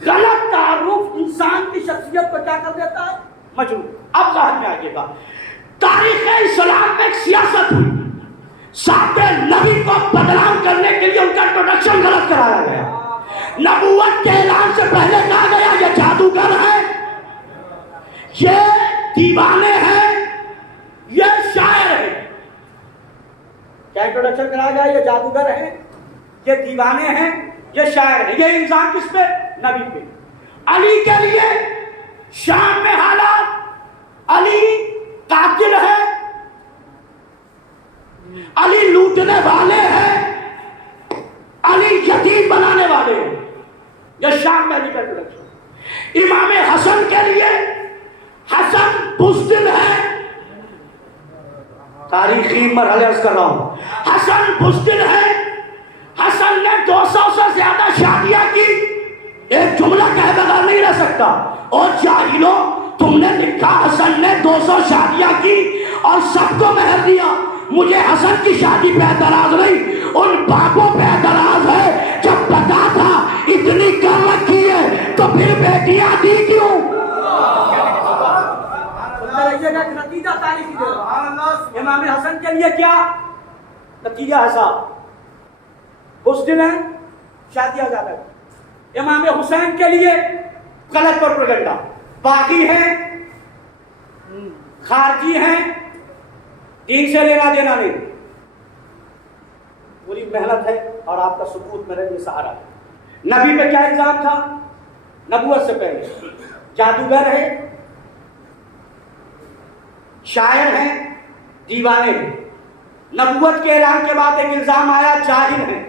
غلط تعارف انسان کی شخصیت کو کیا کر دیتا ہے؟ مجروح. اب ذہن میں آئیے گا، تاریخ اسلام میں ایک سیاست ہوئی، ساتھ نبی کو بدنام کرنے کے لیے ان کا انٹروڈکشن غلط کرایا گیا. نبوت کے اعلان سے پہلے کہا گیا یہ جادوگر ہے، یہ دیوانے ہیں، یہ شاعر ہے. کیا انٹروڈکشن کرایا گیا؟ یہ جادوگر ہیں، یہ دیوانے ہیں، یہ شاعر ہے. یہ انسان کس پہ؟ نبی پہ. علی کے لیے شام میں حالات، علی قاتل ہے، علی لوٹنے والے ہیں، علی یتیم بنانے والے ہیں. یہ شام میں علی کا انٹروڈکشن. امام حسن کے لیے حسن بزدل ہے، تاریخی مرحلے عرض کر رہا ہوں، حسن بزدل ہے، حسن نے 200 سے زیادہ شادیاں کی. ایک جملہ کہہ بغیر نہیں رہ سکتا. اور جاہلو تم نے لکھا حسن نے 200 شادیاں کی اور سب کو مہر دیا. مجھے حسن کی شادی پہ اعتراض نہیں، ان باپوں پہ اعتراض ہے جب پتا تھا اتنی کر رکھی ہے تو پھر بیٹیاں دی کیوں؟ نتیجہ تاریخی دے رہا. امام حسن کے لیے کیا نتیجہ ہے صاحب؟ اس دن شادیاں زیادہ. امام حسین کے لیے غلط پروپیگنڈا. باغی ہیں، خارجی ہیں، دین سے لینا دینا نہیں. پوری محنت ہے اور آپ کا ثبوت میرے لیے سہارا ہے. نبی پہ کیا الزام تھا نبوت سے پہلے؟ جادوگر ہے، شاعر ہیں، دیوانے ہیں. نبوت کے اعلان کے بعد ایک الزام آیا جاہل ہیں.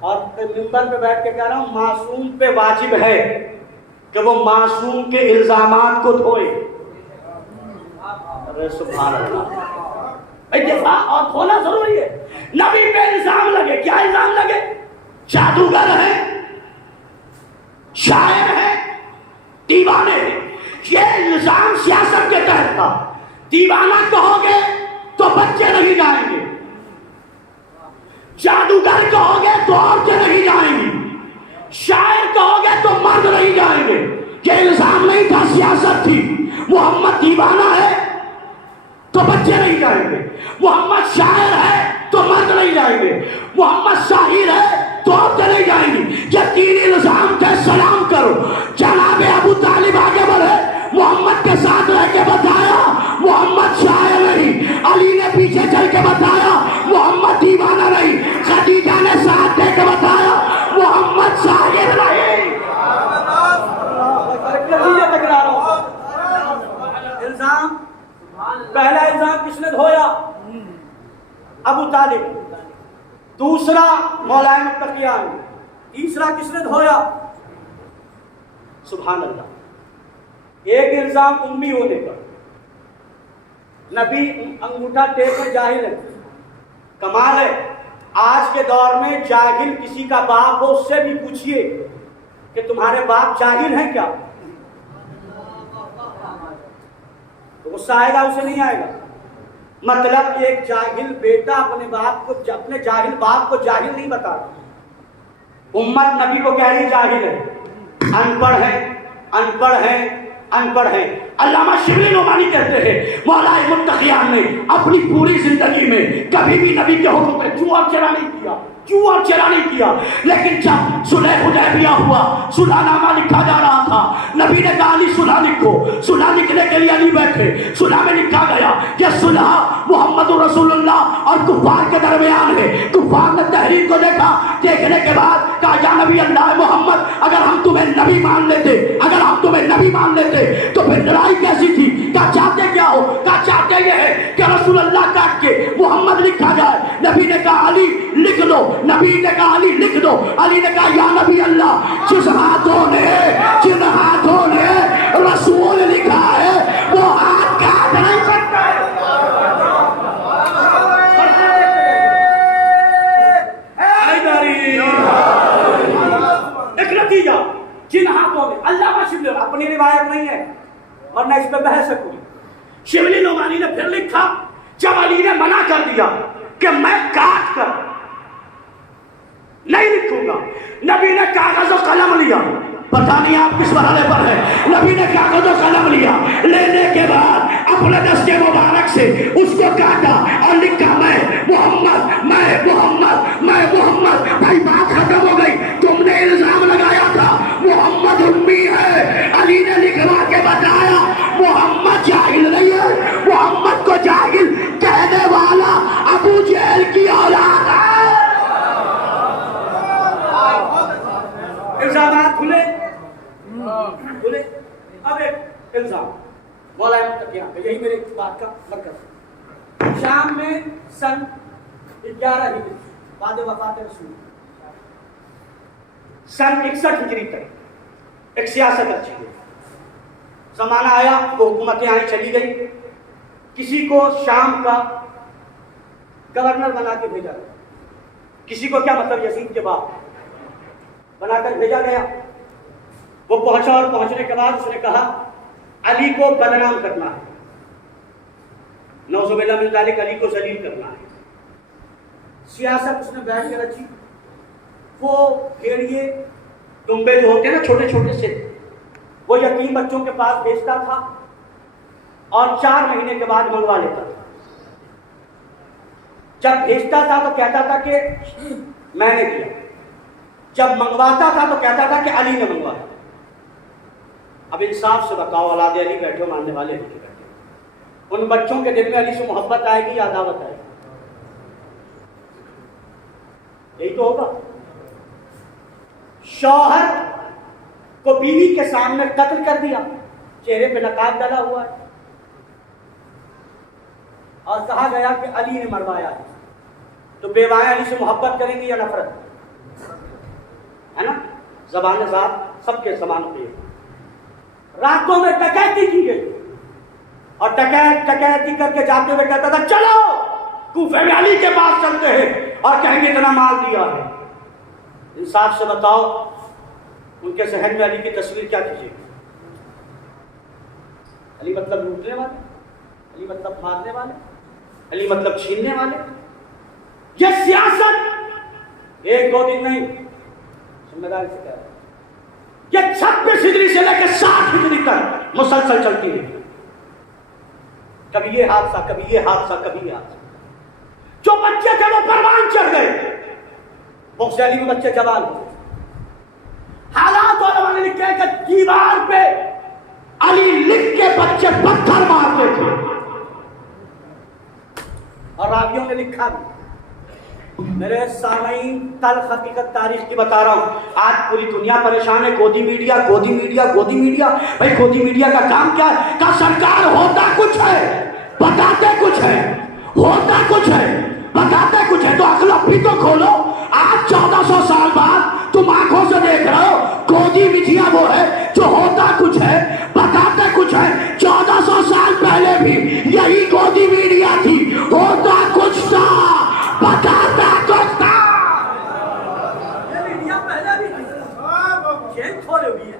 اور منبر پہ بیٹھ کے کہہ رہا ہوں معصوم پہ واجب ہے کہ وہ معصوم کے الزامات کو دھوئے. ارے سبحان اللہ، دفاع اور دھونا ضروری ہے. نبی پہ الزام لگے، کیا الزام لگے؟ جادوگر ہے، شاعر ہے، دیوانے ہیں. یہ الزام سیاست کے تحت تھا. دیوانہ کہو گے تو بچے نہیں جائیں گے، جادوگر کہو گے تو عورتیں نہیں جائیں گی، شاعر کہو گے تو مرد نہیں جائیں گے. یہ الزام نہیں تھا، سیاست تھی. محمد دیوانہ ہے تو بچے نہیں جائیں گے، محمد شاعر ہے تو مرد نہیں جائیں گے، محمد شاعر ہے تو عورتیں نہیں جائیں گی. یہ تین الزام تھے. سلام کرو. جناب ابو طالب آگے بڑھے، محمد کے ساتھ رہ کے بتایا محمد شاعر نہیں. علی نے پیچھے چل کے بتایا محمد دیوانہ نہیں. خدیجہ نے ساتھ دے کے بتایا محمد شاعر نہیں. الزام، پہلا الزام کس نے دھویا؟ ابو طالب. دوسرا مولائے متقیان. تیسرا کس نے دھویا؟ سبحان اللہ. ایک الزام امی ہونے پر. نبی انگوٹھا ٹیک کر جاہل ہے. کمال ہے، آج کے دور میں جاہل کسی کا باپ ہو اس سے بھی پوچھئے کہ تمہارے باپ جاہل ہیں کیا؟ غصہ آئے گا؟ اسے نہیں آئے گا. مطلب ایک جاہل بیٹا اپنے باپ کو، اپنے جاہل باپ کو جاہل نہیں بتاتا. امت نبی کو کہہ رہی جاہل ہے، ان پڑھ ہے، ان پڑھ ہے، ان پڑھ ہے. علامہ شبلی نعمانی کہتے ہیں مولائے متقیان نے اپنی پوری زندگی میں کبھی بھی نبی کے حکم پہ چوہا چرا نہیں کیا، چوہا چرا نہیں کیا. لیکن جب صلح حدیبیہ ہوا، صلح نامہ لکھا جا رہا تھا، نبی نے کہا علی صلح لکھو. صلح لکھنے کے لیے علی بیٹھے. صلح میں لکھا گیا کہ صلح محمد رسول اللہ اور کفار کے درمیان ہے. کفار نے تحریر کو دیکھا، دیکھنے کے بعد کہا یا نبی اللہ محمد، اگر ہم تمہیں نبی مان لیتے، اگر ہم تمہیں نبی مان لیتے تو پھر لڑائی کیسی تھی؟ کہا چاہتے کیا ہو؟ کہا چاہتے یہ ہے کہ رسول اللہ کاٹ کے محمد لکھا جائے. نبی نے کہا علی لکھ دو. نبی نے کہا علی لکھ دو. علی نے کہا یا نبی اللہ، جن ہاتھوں نے رسول لکھا ہے وہ ہاتھ کاٹ نہیں سکتا. ایک نتیجہ، جن ہاتھوں نے، اللہ شبلی اپنی روایت نہیں ہے ورنہ اس پہ بحث ہے کوئی. شبلی نعمانی نے پھر لکھا جب علی نے منع کر دیا کہ میں کاٹ کر نہیں لکھوں گا. نبی نے کاغذ و قلم لیا. پتہ نہیں آپ کس مرحلے پر ہیں. نبی نے کاغذ و قلم لیا، لینے کے بعد اپنے دستے مبارک سے اس کو کاٹا اور لکھا میں محمد، میں محمد، میں محمد. بھائی بات ختم ہو گئی. تم نے الزام لگایا تھا محمد امی ہے، علی نے لکھوا کے بتایا محمد جاہل نہیں ہے. محمد کو جاہل کہنے والا ابو جہل کی اولاد ہے. الزامات کھلے کھلے. اب ایک الزام مولائے متقیان کا، یہی میری بات کا مرکز. شام میں سن 11 ہجری بعد وفات رسول، سن 61 ہجری تک ایک سیاست اچھی ہے. زمانہ آیا وہ حکومتیں آئی چلی گئی. کسی کو شام کا گورنر بنا کے بھیجا گیا. کسی کو کیا مطلب یزید کے باپ بنا کر بھیجا گیا. وہ پہنچا اور پہنچنے کے بعد اس نے کہا علی کو بدنام کرنا ہے، نعوذ باللہ من ذالک، علی کو ذلیل کرنا ہے. سیاست اس نے بیٹھ کے رکھی. وہ بھیڑیے ڈمبے جو ہوتے ہیں نا چھوٹے چھوٹے سے، وہ یتیم بچوں کے پاس بھیجتا تھا اور 4 مہینے کے بعد منگوا لیتا تھا. جب بھیجتا تھا تو کہتا تھا کہ میں نے دیا، جب منگواتا تھا تو کہتا تھا کہ علی نے منگوایا. اب انصاف سے بتاؤ، اولاد علی بیٹھے ماننے والے نہیں بیٹھے، ان بچوں کے دل میں علی سے محبت آئے گی یا عداوت آئے گی؟ یہی تو ہوگا. شوہر کو بیوی کے سامنے قتل کر دیا، چہرے پہ نقاب ڈلا ہوا ہے اور کہا گیا کہ علی نے مروایا ہے. تو بیوائیں علی سے محبت کریں گی یا نفرت؟ ہے نا؟ زبان ذات سب کے سامان پہ. راتوں میں ڈکیتی کی گئی اور ڈکیتی کر کے جاتے ہوئے کہتا تھا چلو کوفے میں علی کے پاس چلتے ہیں اور کہیں گے اتنا مال دیا ہے. انصاف سے بتاؤ ان کے ذہن میں علی کی تصویر کیا کیجیے؟ علی مطلب لوٹنے والے، علی مطلب مارنے والے، علی مطلب چھیننے والے. یہ سیاست ایک دو دن نہیں، ذمہ داری سے کہہ رہا ہوں، یہ 26 ہجری سے لے کے 60 ہجری تک مسلسل چلتی ہے. کبھی یہ حادثہ، کبھی یہ حادثہ، کبھی یہ حادثہ. جو بچے تھے وہ پروان چڑھ گئے، بغض علی میں بچے جوان ہوئے. حالات علماء نے لکھے کہ دیوار پہ علی لکھ کے بچے پتھر مارتے تھے، اور راویوں نے لکھا بھی. میرے سامعین تلخ حقیقت تاریخ کی بتا رہا ہوں. آج پوری دنیا پریشان ہے، گودی میڈیا گودی میڈیا گودی میڈیا. بھائی گودی میڈیا کا کام کیا ہے؟ کہ سرکار ہوتا کچھ ہے بتاتے کچھ ہے، ہوتا کچھ ہے بتاتے کچھ ہے. تو عقل بھی تو کھولو. آج 1400 سال بعد تم آنکھوں سے دیکھ رہے ہو گودی میڈیا وہ ہے جو ہوتا کچھ ہے بتاتے کچھ ہے. 1400 سال پہلے بھی یہی گودی میڈیا تھی، ہوتا کچھ تھا بتاتا کچھ تھا. یہ میڈیا پہلے بھی تھی، چینج تھوڑی ہوئی ہے.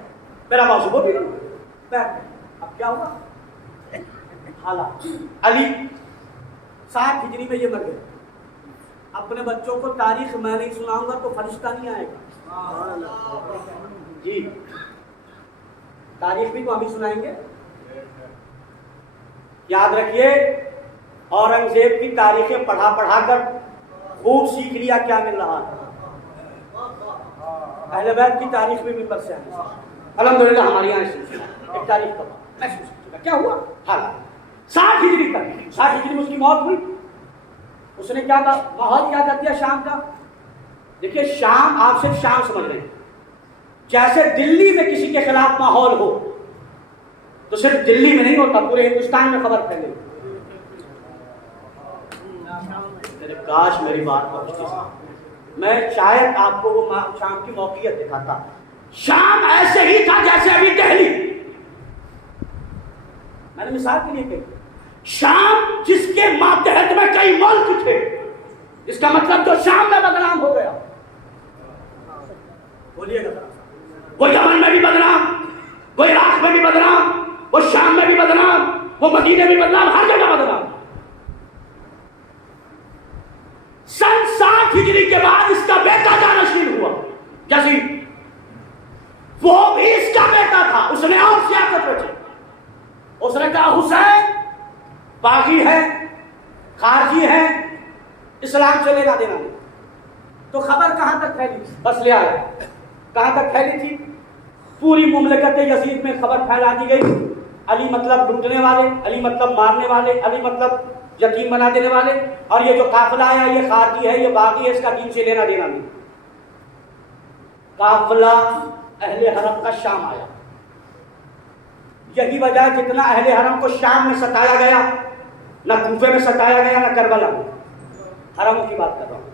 میرا موضوع وہ بھی نہیں. اب کیا ہوا؟ حالات. علی 60 ہجری میں یہ مر گئے. اپنے بچوں کو تاریخ میں نہیں سناؤں گا تو فرشتہ نہیں آئے گا. جی تاریخ بھی تو ہم ہی سنائیں گے. یاد رکھیے اورنگزیب کی تاریخیں پڑھا پڑھا کر خوب سیکھ لیا کیا مل رہا تھا. اہل بیت کی تاریخ بھی ممبر سے آئی. الحمدللہ ہمارے یہاں ایک تاریخ کا محسوس کیا کیا ہوا. حالات 60 ہجری تک، 60 ہجری میں اس کی موت ہوئی. اس نے کیا کہا؟ ماحول کیا کر دیا شام کا. دیکھیے شام آپ صرف شام سمجھ رہے ہیں. جیسے دلی میں کسی کے خلاف ماحول ہو تو صرف دلی میں نہیں ہوتا، پورے ہندوستان میں خبر پھیلے. کاش میری بات پہنچتی. میں شاید آپ کو وہ شام کی موقعیت دکھاتا. شام ایسے ہی تھا جیسے ابھی دہلی. میں نے مثال کے لیے کہی شام جس کے ماتحت میں کئی ملک تھے، اس کا مطلب جو شام میں بدنام ہو گیا. بولیے گا، وہ یمن میں بھی بدنام، وہ عراق میں بھی بدنام، وہ شام میں بھی بدنام، وہ مدینے میں بھی بدنام، ہر جگہ بدنام. سن 60 ہجری کے بعد اس کا بیٹا جانشین ہوا یزید. وہ بھی اس کا بیٹا تھا. اس نے اور سیاست رچی. اس نے کہا حسین باغی ہے، خارجی ہے، اسلام سے لینا دینا نہیں. تو خبر کہاں تک پھیلی؟ بس لے آیا. کہاں تک پھیلی تھی؟ پوری مملکت یزید میں خبر پھیلا دی گئی. علی مطلب لوٹنے والے، علی مطلب مارنے والے، علی مطلب یتیم بنا دینے والے، اور یہ جو قافلہ آیا یہ خارجی ہے، یہ باغی ہے، اس کا دین سے لینا دینا نہیں. قافلہ اہل حرم کا شام آیا. یہی وجہ ہے جتنا اہل حرم کو شام میں ستایا گیا، نہ کوفے میں ستایا گیا نہ کربلا میں. حرموں کی بات کر رہا ہوں.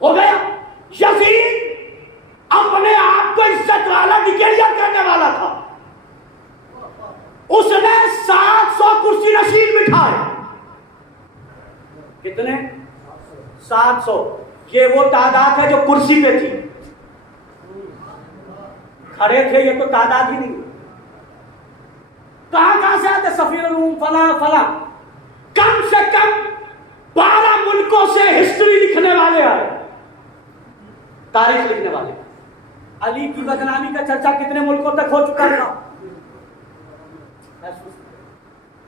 ہو گیا یزید اپنے آپ کو عزت والا ڈکلیئر کرنے والا تھا. اس نے 700 کرسی نشین بٹھائے. کتنے؟ 700. یہ وہ تعداد ہے جو کرسی پہ تھی. کھڑے تھے یہ تو تعداد ہی نہیں. کہاں سے آتے؟ سفیر روم فلاں فلاں. کم سے کم 12 ملکوں سے ہسٹری لکھنے والے آئے، تاریخ لکھنے والے. علی کی بدنامی کا چرچا کتنے ملکوں تک ہو چکا تھا.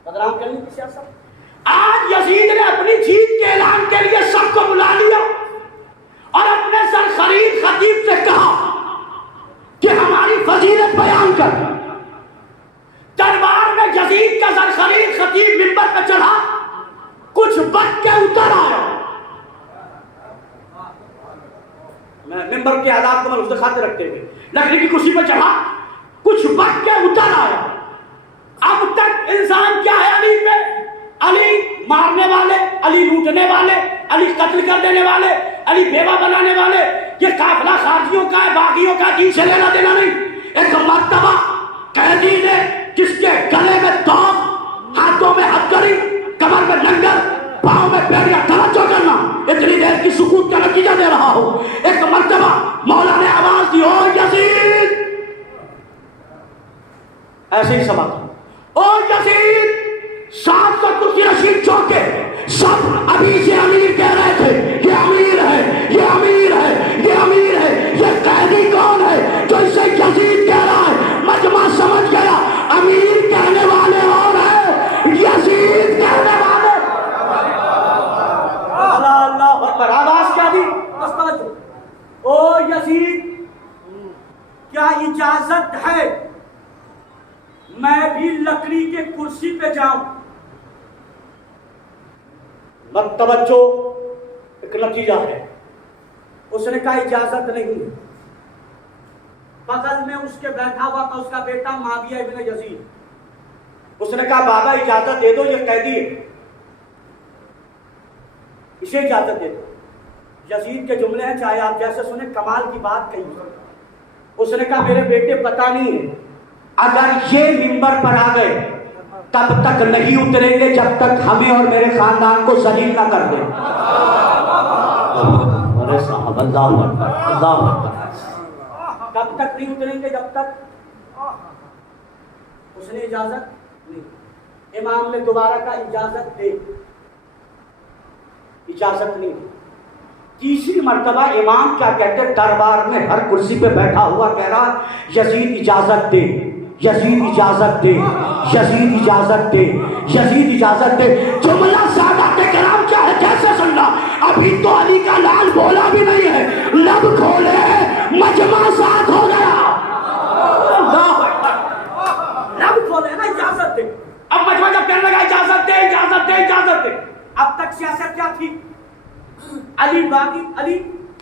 بدنام کرنے کی سیاست. آج یزید نے اپنی جیت کے اعلان کے لیے سب کو بلا لیا اور اپنے سر خرید خطیب سے کہا کہ ہماری فضیلت بیان کر. دربار میں یزید کا سر خرید خطیب منبر پہ چڑھا، کچھ بک کے اتر آیا. میں منبر کے آداب کو ملحوظ خاطر رکھتے ہوئے لکڑی کی کرسی پہ چڑھا، کچھ بک کے اتر آیا. اب تک الزام کیا ہے علی پہ؟ علی مارنے والے، علی لوٹنے والے، علی قتل کر دینے والے، علی بیوہ بنانے والے، یہ قافلہ خارجیوں کا ہے، باغیوں کا، دین سے لینا دینا نہیں۔ ایک مرتبہ قیدی نے جس کے گلے میں توپ، ہاتھوں میں ہتھکڑی، کمر میں لنگر، پاؤں میں بیڑیا، توجہ کرنا، اتنی دیر کی سکوت کا نتیجہ دے رہا ہوں۔ ایک مرتبہ مولا نے آواز دی، او یزید، ایسے ہی سمجھ، او یزید، 700 کرسی رشید چوکے سب ابھی سے امیر کہہ رہے تھے، یہ امیر ہے، یہ امیر ہے، یہ امیر ہے، یہ قیدی کون ہے جو اسے یزید کہہ رہا ہے؟ مجمع سمجھ گیا، امیر کہنے والے اور ہیں، یزید کہنے والے۔ اللہ اللہ اکبر، آواز کیا دی؟ او یزید، کیا اجازت ہے میں بھی لکڑی کے کرسی پہ جاؤں؟ مت توجہ، ایک نتیجہ ہے۔ اس نے کہا اجازت نہیں۔ بغل میں اس کے بیٹھا ہوا تھا اس کا بیٹا معاویہ ابن یزید۔ اس نے کہا بابا اجازت دے دو، یہ قیدی ہے، اسے اجازت دے دو۔ یزید کے جملے ہیں، چاہے آپ جیسے سنیں، کمال کی بات کہی۔ اس نے کہا میرے بیٹے پتہ نہیں ہے، اگر یہ منبر پر آ گئے تب تک نہیں اتریں گے جب تک ہمیں اور میرے خاندان کو ذلیل نہ کر دیں۔ ارے صاحب، اللہ اکبر، اللہ اکبر۔ کب تک نہیں اتریں گے؟ جب تک۔ اس نے اجازت نہیں۔ امام نے دوبارہ کہا اجازت دے، اجازت نہیں۔ تیسری مرتبہ امام کیا کہتے؟ دربار میں ہر کرسی پہ بیٹھا ہوا کہہ رہا یزید اجازت دے، یزید اجازت دے، یزید اجازت دے، یزید اجازت دے۔ جملہ سادات کرام کیا ہے؟ کیسے سننا؟ ابھی تو علی کا لال بولا بھی نہیں ہے، لب کھولے مجمع ساتھ ہو گیا۔ لب کھولے نا، اجازت دے۔ اب مجمع جب کہنے لگا اجازت دے، اجازت دے، اجازت دے۔ اب تک سیاست کیا تھی؟ علی باغی، علی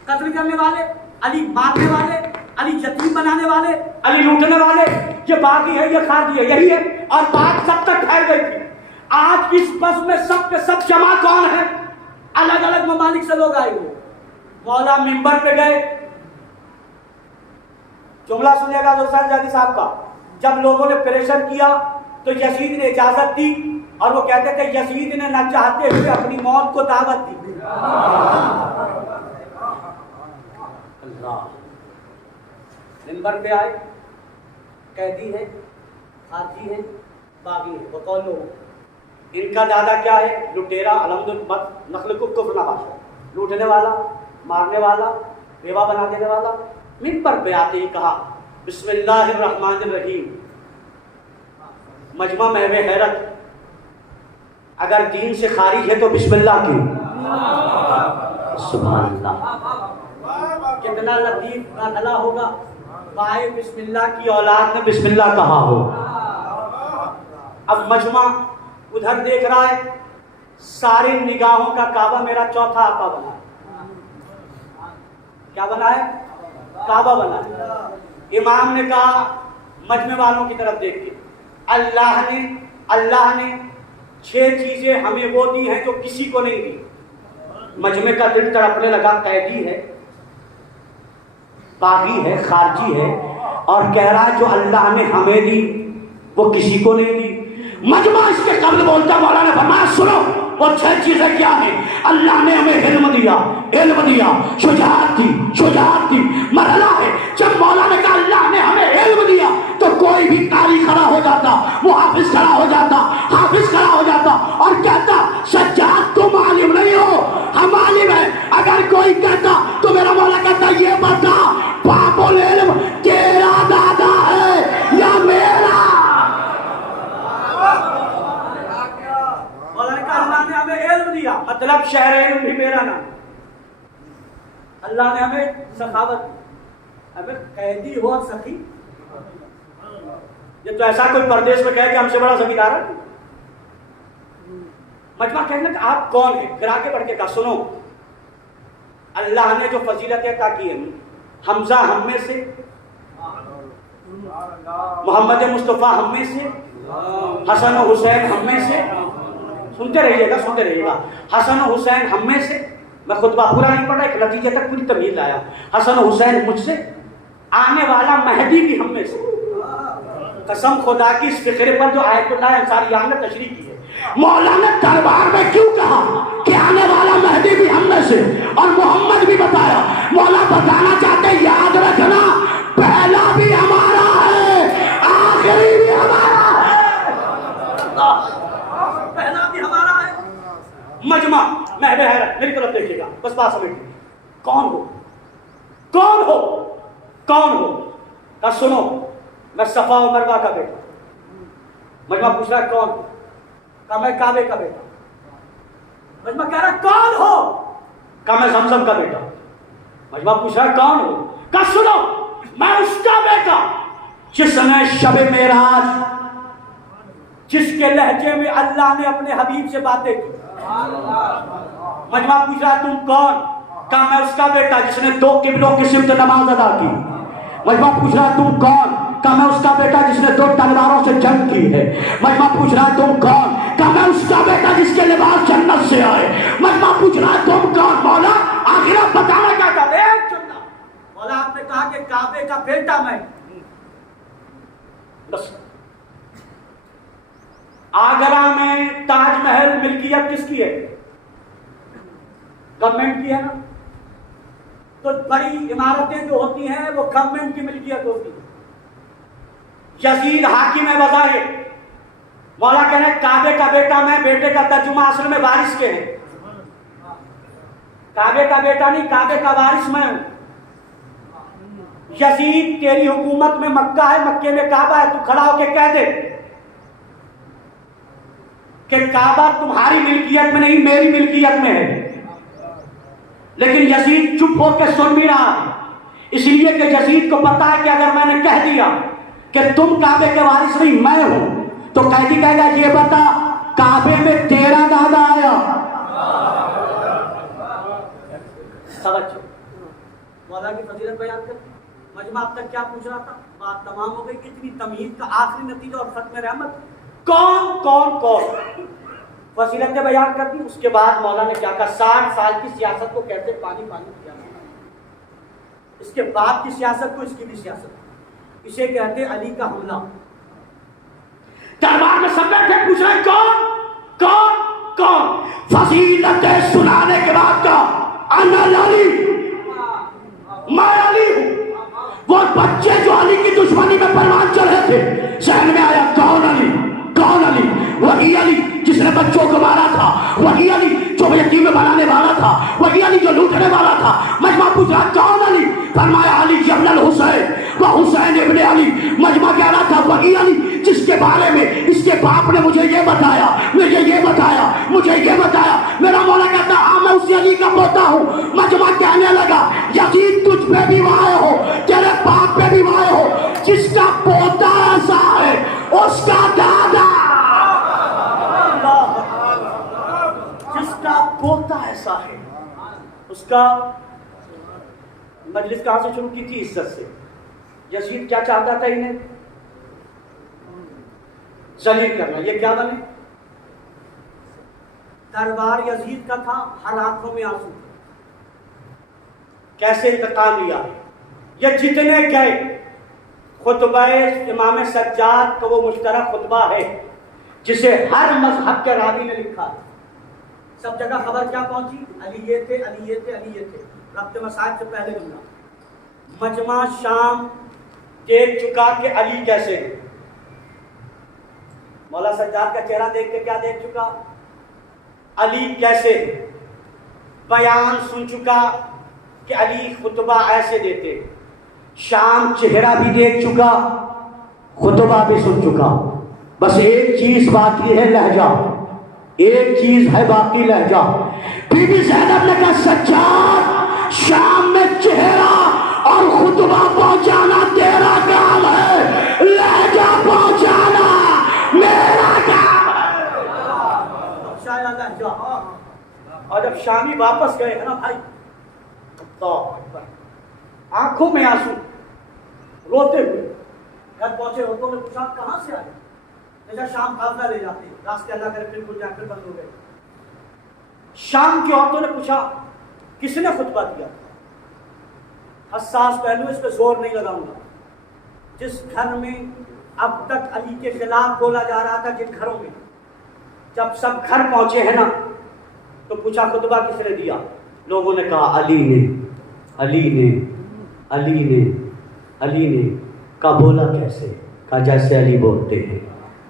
قتل کرنے والے، علی مارنے والے، علی یتیم بنانے والے، علی لوٹنے والے، یہ باغی ہے، یہ خارجی ہے، یہی ہے۔ اور بات سب تک پھیل گئی تھی۔ آج اس بس میں سب کے سب جمع کون ہے؟ الگ الگ ممالک سے لوگ آئے ہوئے۔ مولا منبر پہ گئے، جملہ سنیے گا دوستان جادی صاحب کا۔ جب لوگوں نے پریشر کیا تو یزید نے اجازت دی، اور وہ کہتے تھے یزید نے نہ چاہتے ہوئے اپنی موت کو دعوت دی۔ اللہ، منبر پہ آئے، قیدی ہے، خارجی ہے، باغی ہے، بقول لوگ ان کا دادا کیا ہے؟ لٹیرا، الحمد نقل کو کفر نہ باشا، لوٹنے والا، مارنے والا، بیوہ بنا دینے والا۔ منبر پہ آتے ہی کہا بسم اللہ الرحمن الرحیم۔ مجمع محو حیرت، اگر دین سے خارج ہے تو بسم اللہ کی، سبحان اللہ، کتنا لطیف مرحلہ ہوگا۔ بھائی بسم اللہ کی اولاد نے بسم اللہ کہا ہو۔ اب مجمع ادھر دیکھ رہا ہے، ساری نگاہوں کا کعبہ میرا چوتھا آقا بنا ہے۔ کیا بنا ہے؟ کعبہ بنا ہے۔ امام نے کہا مجمع والوں کی طرف دیکھ کے، اللہ نے 6 چیزیں ہمیں وہ دی ہیں جو کسی کو نہیں دی۔ مجمع کا دل تڑپنے لگا، قیدی ہے، باغی ہے، خارجی ہے، اور کہہ رہا ہے جو اللہ نے ہمیں دی وہ کسی کو نہیں دی۔ مجمع اس کے قبل بولتا، مولا نے فرمایا سنو وہ 6 چیزیں کیا ہیں؟ اللہ نے ہمیں علم دیا، علم دیا، شجاعت دی، شجاعت دی۔ مرحلہ ہے جب مولا نے کہا اللہ نے ہمیں علم دیا تو کوئی بھی قاری کھڑا ہو جاتا، محافظ کھڑا ہو جاتا، حافظ کھڑا ہو جاتا اور کہتا سجاد تم عالم نہیں ہو، ہم عالم ہیں۔ اگر کوئی کہتا تو میرا مولا کہتا یہ بتا باب العلم تیرا دادا ہے یا میرا؟ اللہ نے ہمیں علم دیا، مطلب شہر علم بھی میرا نام۔ اللہ نے ہمیں سخاوت دی۔ اگر قیدی ہو اور سخی، یہ تو ایسا کوئی پردیش میں کہے کہ ہم سے بڑا زمیندار ہے۔ مجمع کہنے کہ آپ کون ہیں؟ پھر آگے بڑھ کے کہا سنو، اللہ نے جو فضیلت عطا کی ہے، حمزہ ہم میں سے، محمد مصطفیٰ ہم میں سے، حسن و حسین ہم میں سے، سنتے رہیے گا، سنتے رہیے گا، حسن و حسین ہم میں سے، میں خطبہ پورا نہیں پڑھا، ایک نتیجے تک پوری تمہید لایا. حسن حسین مجھ سے، آنے والا مہدی بھی ہم میں سے. قسم خدا کی اس فقرے پر جو آیت اللہ انصاریان نے تشریح کی ہے. مولا نے دربار میں کیوں کہا کہ آنے والا مہدی بھی ہم میں سے، اور محمد بھی بتایا. مولا بتانا چاہتے یاد رکھنا پہلا بھی ہمارا ہے، آخری بھی ہمارا ہے. پہلا بھی ہمارا ہے. مجمع محب حیرت، میری طرف دیکھیے گا، بس بات سمجھ لیجیے. کون ہو کون ہو کون ہو؟ کہا سنو میں صفا و مروہ کا بیٹا. مجمع پوچھ رہا ہے کون؟ کہا میں کعبے کا بیٹا. مجمع کہہ رہا ہے کون ہو؟ کہا میں زمزم کا بیٹا. مجمع پوچھ رہا ہے کون ہو؟ کہا سنو میں اس کا بیٹا جس نے شب معراج، جس کے لہجے میں اللہ نے اپنے حبیب سے باتیں کی. مجمع پوچھ رہا ہے تم کون؟ کہا میں اس کا بیٹا جس نے 2 قبلوں کی سمت نماز ادا کی. مجمع پوچھ رہا ہے تم کون؟ کہا میں اس کا بیٹا جس نے 2 تلواروں سے جنگ کی ہے. مجمع پوچھ رہا ہے تم کون؟ کہا میں اس کا بیٹا جس کے لباس جنت سے آئے. مجمع پوچھ رہا ہے تم کون؟ مولا آخر آپ بتانا کیا چاہتے ہیں؟ مولا آپ نے کہا کہ کعبے کا بیٹا میں. بس آگرہ میں تاج محل ملکیت کس کی ہے؟ گورنمنٹ کی ہے نا. تو بڑی عمارتیں جو ہوتی ہیں وہ گورنمنٹ کی ملکیت ہوتی ہے. یزید حاکم ہے بظاہر. مولا کہہ رہے کعبے کا بیٹا میں، بیٹے کا ترجمہ اصل میں وارث کے ہیں. کعبے کا بیٹا نہیں، کعبے کا وارث میں ہوں. یزید تیری حکومت میں مکہ ہے، مکے میں کعبہ ہے، تو کھڑا ہو کے کہہ دے کہ کعبہ تمہاری ملکیت میں نہیں میری ملکیت میں ہے. لیکن یزید چپ ہو کے سن بھی رہا ہے، اس لیے کہ یزید کو پتا ہے کہ اگر میں نے کہہ دیا کہ تم کعبے کے وارث نہیں میں ہوں تو قیدی کہے گا یہ بتا کعبے میں تیرا دادا آیا. سمجھ مولا کی فضیلت بیان کر. مجمع اب تک کیا پوچھ رہا تھا؟ بات تمام ہو گئی. اتنی تمہید کا آخری نتیجہ اور ختم رحمت کون کون کون فضیلتیں بیان کر دی. اس کے بعد مولا نے کیا کہا 60 سال کی سیاست کو کیسے پانی پانی کیا. اس کے بعد کی سیاست کو اس کی بھی سیاست. اسے کہتے علی کا حملہ. دربار میں سب بیٹھے پوچھ رہے کون کون کون. فضیلتیں سنانے کے بعد کا انا علی، میں علی ہوں. وہ بچے جو علی کی دشمنی میں پروان چڑھے تھے ذہن میں آیا کون علی کون علی. وہی علی جس نے بچوں کو مارا تھا، وہی علی جو یتیم بنانے والا تھا، وہی علی جو لوٹنے والا تھا. مجمع پوچھا کون علی؟ فرمایا علی ابن الحسین و حسین ابن علی. مجمع کہہ رہا تھا وہی علی جس کے بارے میں اس کے باپ نے مجھے یہ بتایا، مجھے یہ بتایا، مجھے یہ بتایا. میرا مولا کہتا ہاں میں اسی علی کا پوتا ہوں. مجمع کہنے لگا یزید تجھ پہ بھی وائے ہو، تیرے باپ پہ بھی وائے ہو. جس کا پوتا ایسا ہے اس کا دادا، جس کا پوتا ایسا ہے اس کا. مجلس کہاں سے شروع کی تھی؟ عزت سے. یزید کیا چاہتا تھا؟ انہیں ذلیل کرنا. یہ کیا بنے؟ دربار یزید کا تھا، ہر آنکھوں میں آنسو. کیسے انتقام لیا؟ یہ جتنے گئے خطبہ امام سجاد کا وہ مشترک خطبہ ہے جسے ہر مذہب کے راوی نے لکھا ہے. سب جگہ خبر کیا پہنچی؟ علی یہ تھے، علی یہ تھے، علی یہ تھے. ربط مسائل سے پہلے جملہ. مجمع شام دیکھ چکا کہ علی کیسے ہیں. مولا سجاد کا چہرہ دیکھ کے کیا دیکھ چکا؟ علی کیسے. بیان سن چکا کہ علی خطبہ ایسے دیتے. شام چہرہ بھی دیکھ چکا، خطبہ بھی سن چکا. بس ایک چیز باقی ہے، لہجہ. ایک چیز ہے باقی، لہجہ. بی بی زینب نے کہا سجاد شام میں چہرہ اور خطبہ پہنچانا تیرا کام ہے، لہجہ پہنچانا میرا کام ہے. اور جب شامی واپس گئے ہے نا بھائی، آنکھوں میں آنسو، روتے ہوئے گھر پہنچے. عورتوں نے پوچھا کہاں سے آئے؟ جیسا شام قافلہ لے جاتے، راستے اللہ کرے پھر کھل جا کر بند ہو گئے. شام کی عورتوں نے پوچھا کس نے خطبہ دیا تھا؟ حساس پہلو، اس پہ زور نہیں لگاؤں گا. جس گھر میں اب تک علی کے خلاف بولا جا رہا تھا، جن گھروں میں جب سب گھر پہنچے ہیں نا تو پوچھا خطبہ کس نے دیا؟ لوگوں نے کہا علی نے، علی نے، علی نے، علی نے. کہا بولا کیسے؟ کہا جیسے علی بولتے ہیں.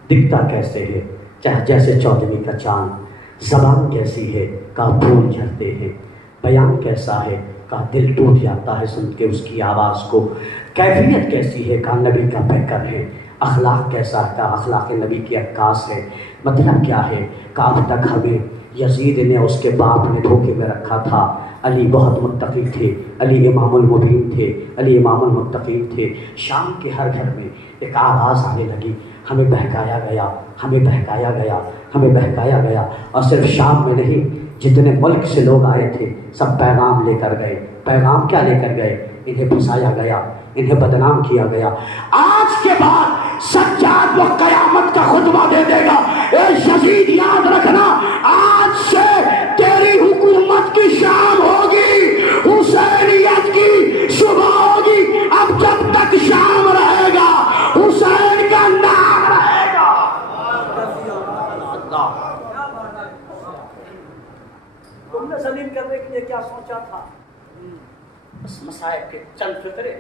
دکھتا کیسے ہے؟ جیسے چودھویں کا چاند. زبان کیسی ہے؟ کہا پھول جھڑتے ہیں. بیان کیسا ہے؟ کہا دل ٹوٹ جاتا ہے سن کے اس کی آواز کو. کیفیت کیسی ہے؟ کہا نبی کا پیکر ہے. اخلاق کیسا ہے؟ کہا اخلاق نبی کی عکاس ہے. مطلب کیا ہے؟ کہا اب تک ہمیں یزید نے اس کے باپ نے دھوکے میں رکھا تھا. علی بہت متقی تھے، علی امام المبین تھے، علی امام المتقین تھے. شام کے ہر گھر میں ایک آواز آنے لگی، ہمیں بہکایا گیا، ہمیں بہکایا گیا، ہمیں بہکایا گیا. اور صرف شام میں نہیں، جتنے ملک سے لوگ آئے تھے سب پیغام لے کر گئے. پیغام کیا لے کر گئے؟ انہیں پھنسایا گیا، انہیں بدنام کیا گیا. آج کے بعد سجاد وہ قیامت کا خطبہ دے دے گا، اے یزید یاد رکھنا آج سے تیری حکومت کی شام ہوگی، حسینیت کی صبح ہوگی. اب جب تک شام رہے گا حسین کا نام رہے گا. تم نے ذلیل کرنے کے لیے کیا سوچا تھا؟ بس مصائب کے چند فکرے.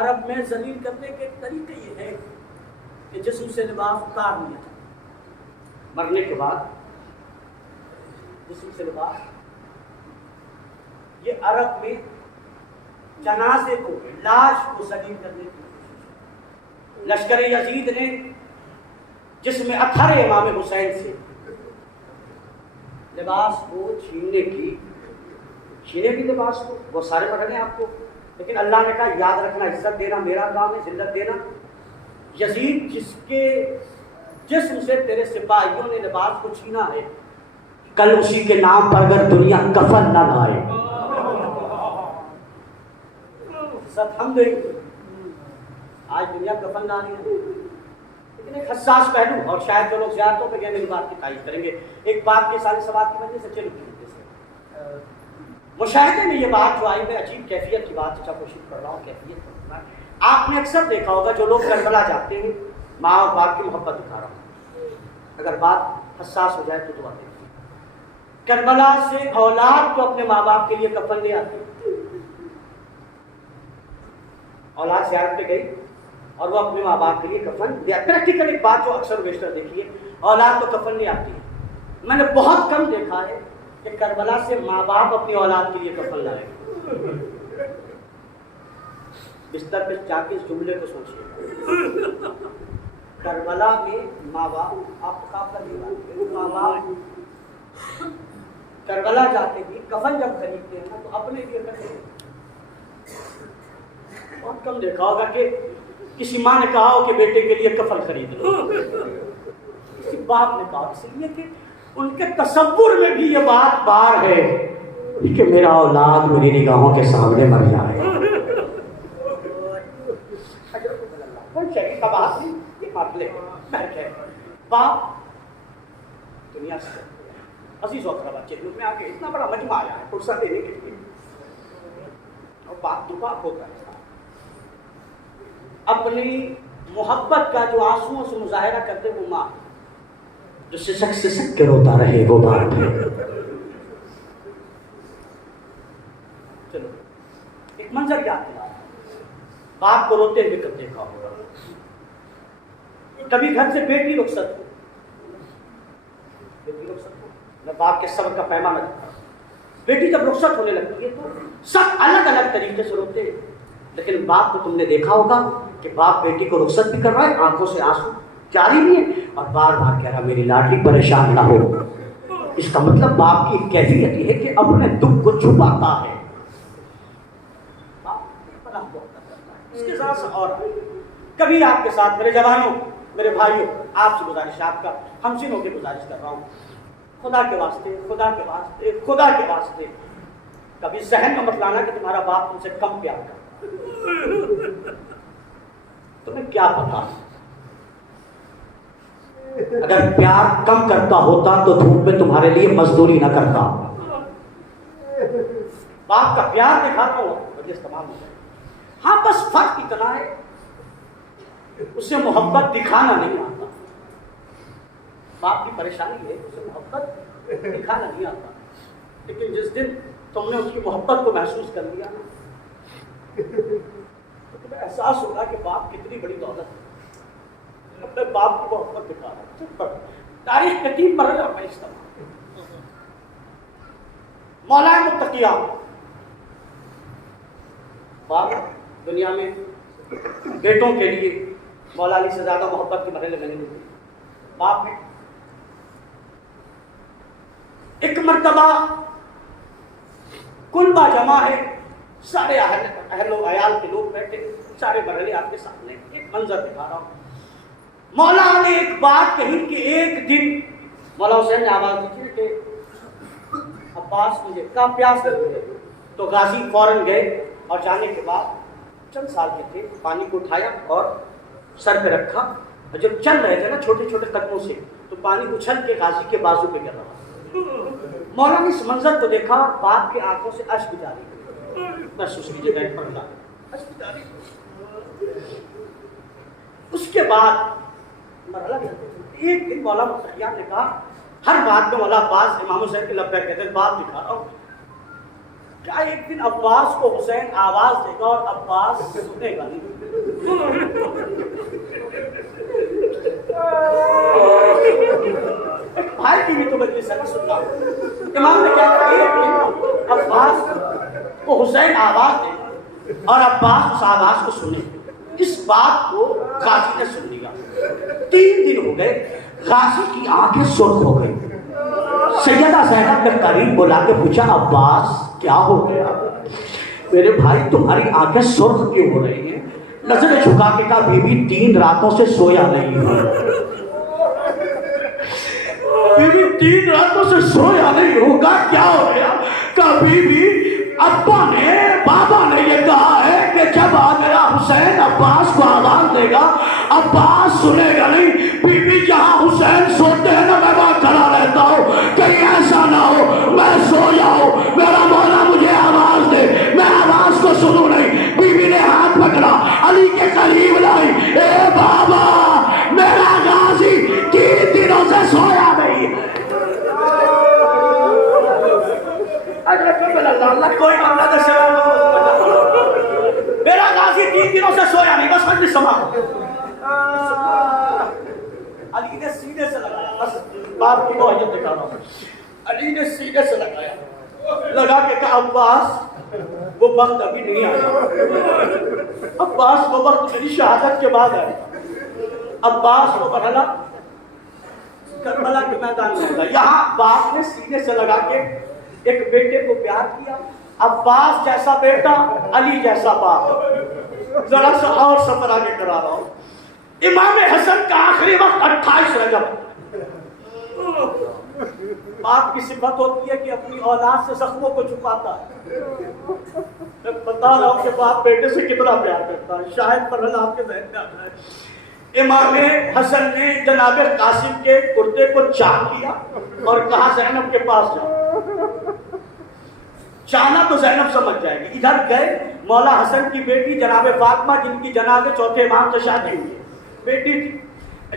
عرب میں ذلیل کرنے کے طریقے یہ ہے کہ جسم سے لباس اتار لیا، مرنے کے بعد جسم سے لباس. یہ عرب میں جنازے کو، لاش کو ذلیل کرنے کی لشکر یزید نے جس میں اطہر امام حسین سے لباس کو چھیننے کی لباس کو. وہ سارے پڑھنے آپ کو، لیکن اللہ نے کہا یاد رکھنا عزت دینا میرا کام ہے، ذلت دینا. یزید جس کے جسم سے تیرے سپاہیوں نے لباس کو چھینا ہے، کل اسی کے نام پر اگر دنیا کفن نہ لائے، عزت ہم دیں گے. آج دنیا کفن نہ لی ہے، لیکن ایک حساس پہلو، اور شاید جو لوگ زیارتوں پہ گئے میری بات کی تائید کریں گے. ایک بات کے سارے سوال کی وجہ سے چلو مشاہدے میں یہ بات جو آئی، میں عجیب کیفیت کی بات اچھا کوشش کر رہا ہوں کیفیت کرنا. آپ نے اکثر دیکھا ہوگا جو لوگ کربلا جاتے ہیں، ماں اور باپ کی محبت دکھا رہا ہوں، اگر بات حساس ہو جائے تو دعا دیکھیے. کربلا سے اولاد تو اپنے ماں باپ کے لیے کفن لے آتی ہے. اولاد زیارت پہ گئی اور وہ اپنے ماں باپ کے لیے کفن لے آتی. پریکٹیکل ایک بات جو اکثر بیشتر دیکھیے، اولاد تو کفن لے آتی ہے. میں نے بہت کم دیکھا ہے کہ کربلا سے ماں باپ اپنی اولاد کے لیے کفن لائے. بستر پہ جا کے اس جملے کو سوچیے. کربلا میں ماں باپ، آپ ماں باپ کربلا جاتے ہی کفن جب خریدتے ہیں نا تو اپنے لیے کرتے ہیں. بہت کم دیکھا ہوگا کہ کسی ماں نے کہا ہو کہ بیٹے کے لیے کفن خرید لو. کسی باپ نے کہا، اس لیے کہ ان کے تصور میں بھی یہ بات بار ہے کہ میرا اولاد میری نگاہوں کے سامنے مر جائے. شریف کا بات نہیں، یہ مسئلے باپ دنیا سے عزیز و اقربا چہروں میں آ کے اتنا بڑا مجمع آیا ہے فرصت دینے کے لیے، اور باپ تو باپ ہوتا ہے. اپنی محبت کا جو آنسوؤں سے مظاہرہ کرتے وہ ماں، جو سسک کے روتا رہے وہ باپ ہے. چلو ایک منظر یاد دلا، باپ کو روتے ہوئے کب دیکھا ہوگا؟ کبھی گھر سے بیٹی رخصت ہو، میں باپ کے صبر کا پیمانہ دیکھا. بیٹی جب رخصت ہونے لگتی ہے تو سب الگ الگ طریقے سے روتے ہیں، لیکن باپ کو تم نے دیکھا ہوگا کہ باپ بیٹی کو رخصت بھی کر رہا ہے، آنکھوں سے آنسو جاری بھی ہے، اور بار بار کہہ رہا میری لاڈلی پریشان نہ ہو. اس کا مطلب باپ کی کیفیت یہ ہے کہ اپنے دکھ کو چھپاتا ہے. اس کے ساتھ اور کبھی آپ کے ساتھ میرے جوانوں، میرے بھائیوں، آپ سے گزارش، آپ کا ہمسن ہو کے گزارش کر رہا ہوں، خدا کے واسطے، خدا کے واسطے، خدا کے واسطے کبھی ذہن میں مت لانا کہ تمہارا باپ تم سے کم پیار کرتا. تمہیں کیا پتا اگر پیار کم کرتا ہوتا تو دھوپ میں تمہارے لیے مزدوری نہ کرتا. باپ کا پیار دکھاتا ہوں مجلس تمام ہو جائے. ہاں بس فرق اتنا ہے اسے محبت دکھانا نہیں آتا. باپ کی پریشانی ہے اسے محبت دکھانا نہیں آتا. لیکن جس دن تم نے اس کی محبت کو محسوس کر لیا نا تو تمہیں احساس ہوگا کہ باپ کتنی بڑی دولت ہے. اپنے باپ کی محبت دکھا رہا ہے. تاریخ کے 3 مرحلے میں استعمال. مولا متقیہ باپ دنیا میں بیٹوں کے لیے مولا علی سے زیادہ محبت کے مرحلے میں نہیں ہوتی. باپ نے ایک مرتبہ کلبہ جمع ہے, سارے اہل و عیال کے لوگ بیٹھے, سارے مرحلے آپ کے سامنے, ایک منظر دکھا رہا ہوں. مولا نے ایک بات کہی کہ ایک دن مولا حسین نے آواز دی کہ عباس مجھے کا پیاس لگی ہے. تو غازی فوراً گئے اور جانے کے بعد چند سال کے تھے, پانی کو اٹھایا اور سر پہ رکھا, اور جب چل رہے تھے نا چھوٹے چھوٹے قدموں سے تو پانی اچھل کے غازی کے بازو پہ گر رہا. مولا نے اس منظر کو دیکھا, باپ کی آنکھوں سے اشک جاری محسوس کیجیے بیٹھ پر لا اشک جاری. اس کے بعد مرحلہ ایک دن مولا متقیہ نے کہا, ہر بات میں مولا عباس امام حسین کے لبیک کہتے ہیں, بات دکھا رہا ہوں, کیا ایک دن عباس کو حسین آواز دے گا اور عباس سنے گا نہیں؟ بھائی کی بھی تو مجلس سے سن رہا ہوں. امام نے کہا ایک دن عباس کو حسین آواز دے اور عباس اس آواز کو سنے. اس بات کو غازی نے سن لیا. 3 دن ہو گئے, غازی کی آنکھیں سرخ ہو گئی. سیدہ زینب نے قریب بلا کے پوچھا, عباس کیا ہو گیا میرے بھائی, تمہاری آنکھیں سرخ کیوں ہو رہی ہیں؟ نظر جھکا کے کہا, بی بی 3 راتوں سے سویا نہیں ہوں. بی بی 3 راتوں سے سویا نہیں ہوگا, کیا ہو گیا؟ کہا بی بی ابا نے بابا نے یہ کہا ہے کہ جب میرا حسین عباس کو آواز دے گا عباس سنے گا نہیں. بی بی جہاں حسین سوتے ہیں نا میں وہاں کھڑا رہتا ہوں, کہیں ایسا نہ ہو میں سو جاؤں, میرا مولا مجھے آواز دے, میں آواز کو سنوں نہیں. بی بی نے ہاتھ پکڑا, علی کے قریب لائی, اے بابا میرا غازی 3 دنوں سے سویا نہیں ہے. اللہ کوئی بندہ دے میرا غازی 3 دنوں سے سویا نہیں, بس مجلس سما. علی نے سینے سے لگایا, بس باپ کی موہیت دکھا رہا ہوں. علی نے سینے سے لگایا, لگا کے کہا عباس وہ وقت ابھی نہیں آیا, عباس وہ وقت میری شہادت کے بعد آیا. عباس وہ مرحلہ کربلا کے میدان میں ہوگا. یہاں باپ نے سینے سے لگا کے ایک بیٹے کو پیار کیا. عباس جیسا بیٹا, علی جیسا باپ. ذرا سا اور سفر آگے کرا رہا ہوں. امام حسن کا آخری وقت 28 رجب. باپ کی صفت ہوتی ہے کہ اپنی اولاد سے زخموں کو چھپاتا ہے. میں بتا رہا ہوں کہ باپ بیٹے سے کتنا پیار کرتا ہے, شاید مرحلہ آپ کے ذہن میں آتا ہے. امام حسن نے جناب قاسم کے کرتے کو چاک کیا اور کہا زینب کے پاس جاؤ. چانا تو زینب سمجھ جائے گی. ادھر گئے, مولا حسن کی بیٹی جناب فاطمہ جن کی جناب چوتھے امام سے شادی ہوئی بیٹی تھی.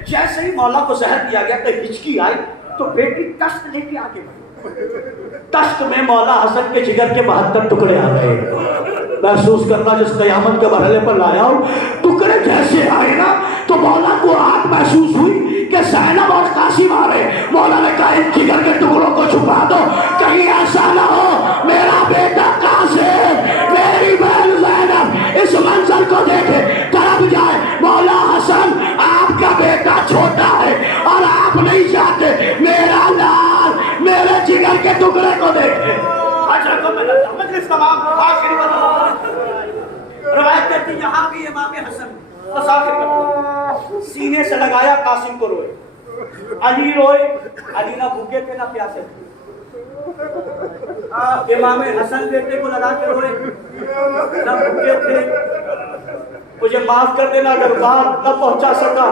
جیسے ہی مولا کو زہر دیا گیا تو ہچکی آئی تو بیٹی تشت لے کے آگے بڑھی. تشت میں مولا حسن کے جگر کے 72 ٹکڑے آ گئے. محسوس کرنا جس قیامت کے مرحلے پر لایا ہوں, ٹکڑے جیسے آئے نا تو مولا کو آگ محسوس ہوئی کہ زینب اور قاسم آ رہے. مولا نے کہا ان جگر کے ٹکڑوں کو چھپا دو, کہیں ایسا نہ ہو میرا بیٹا قاسم میری بہن زینب اس منظر کو دیکھے تڑپ جائے. مولا حسن آپ کا بیٹا چھوٹا ہے اور آپ نہیں چاہتے میرا لال میرے جگر کے ٹکڑے کو دیکھے. مجلس تمام آخری روایت کہتی یہاں بھی امام حسن سینے سے لگایا, قاسم کو روئے, علی روئے. علی نہ بھوکے تھے نہ پیاسے تھے. امام حسن بیٹے کو لگا کے روئے, نہ بھوکے تھے. مجھے معاف کر دینا اگر بات نہ پہنچا سکا.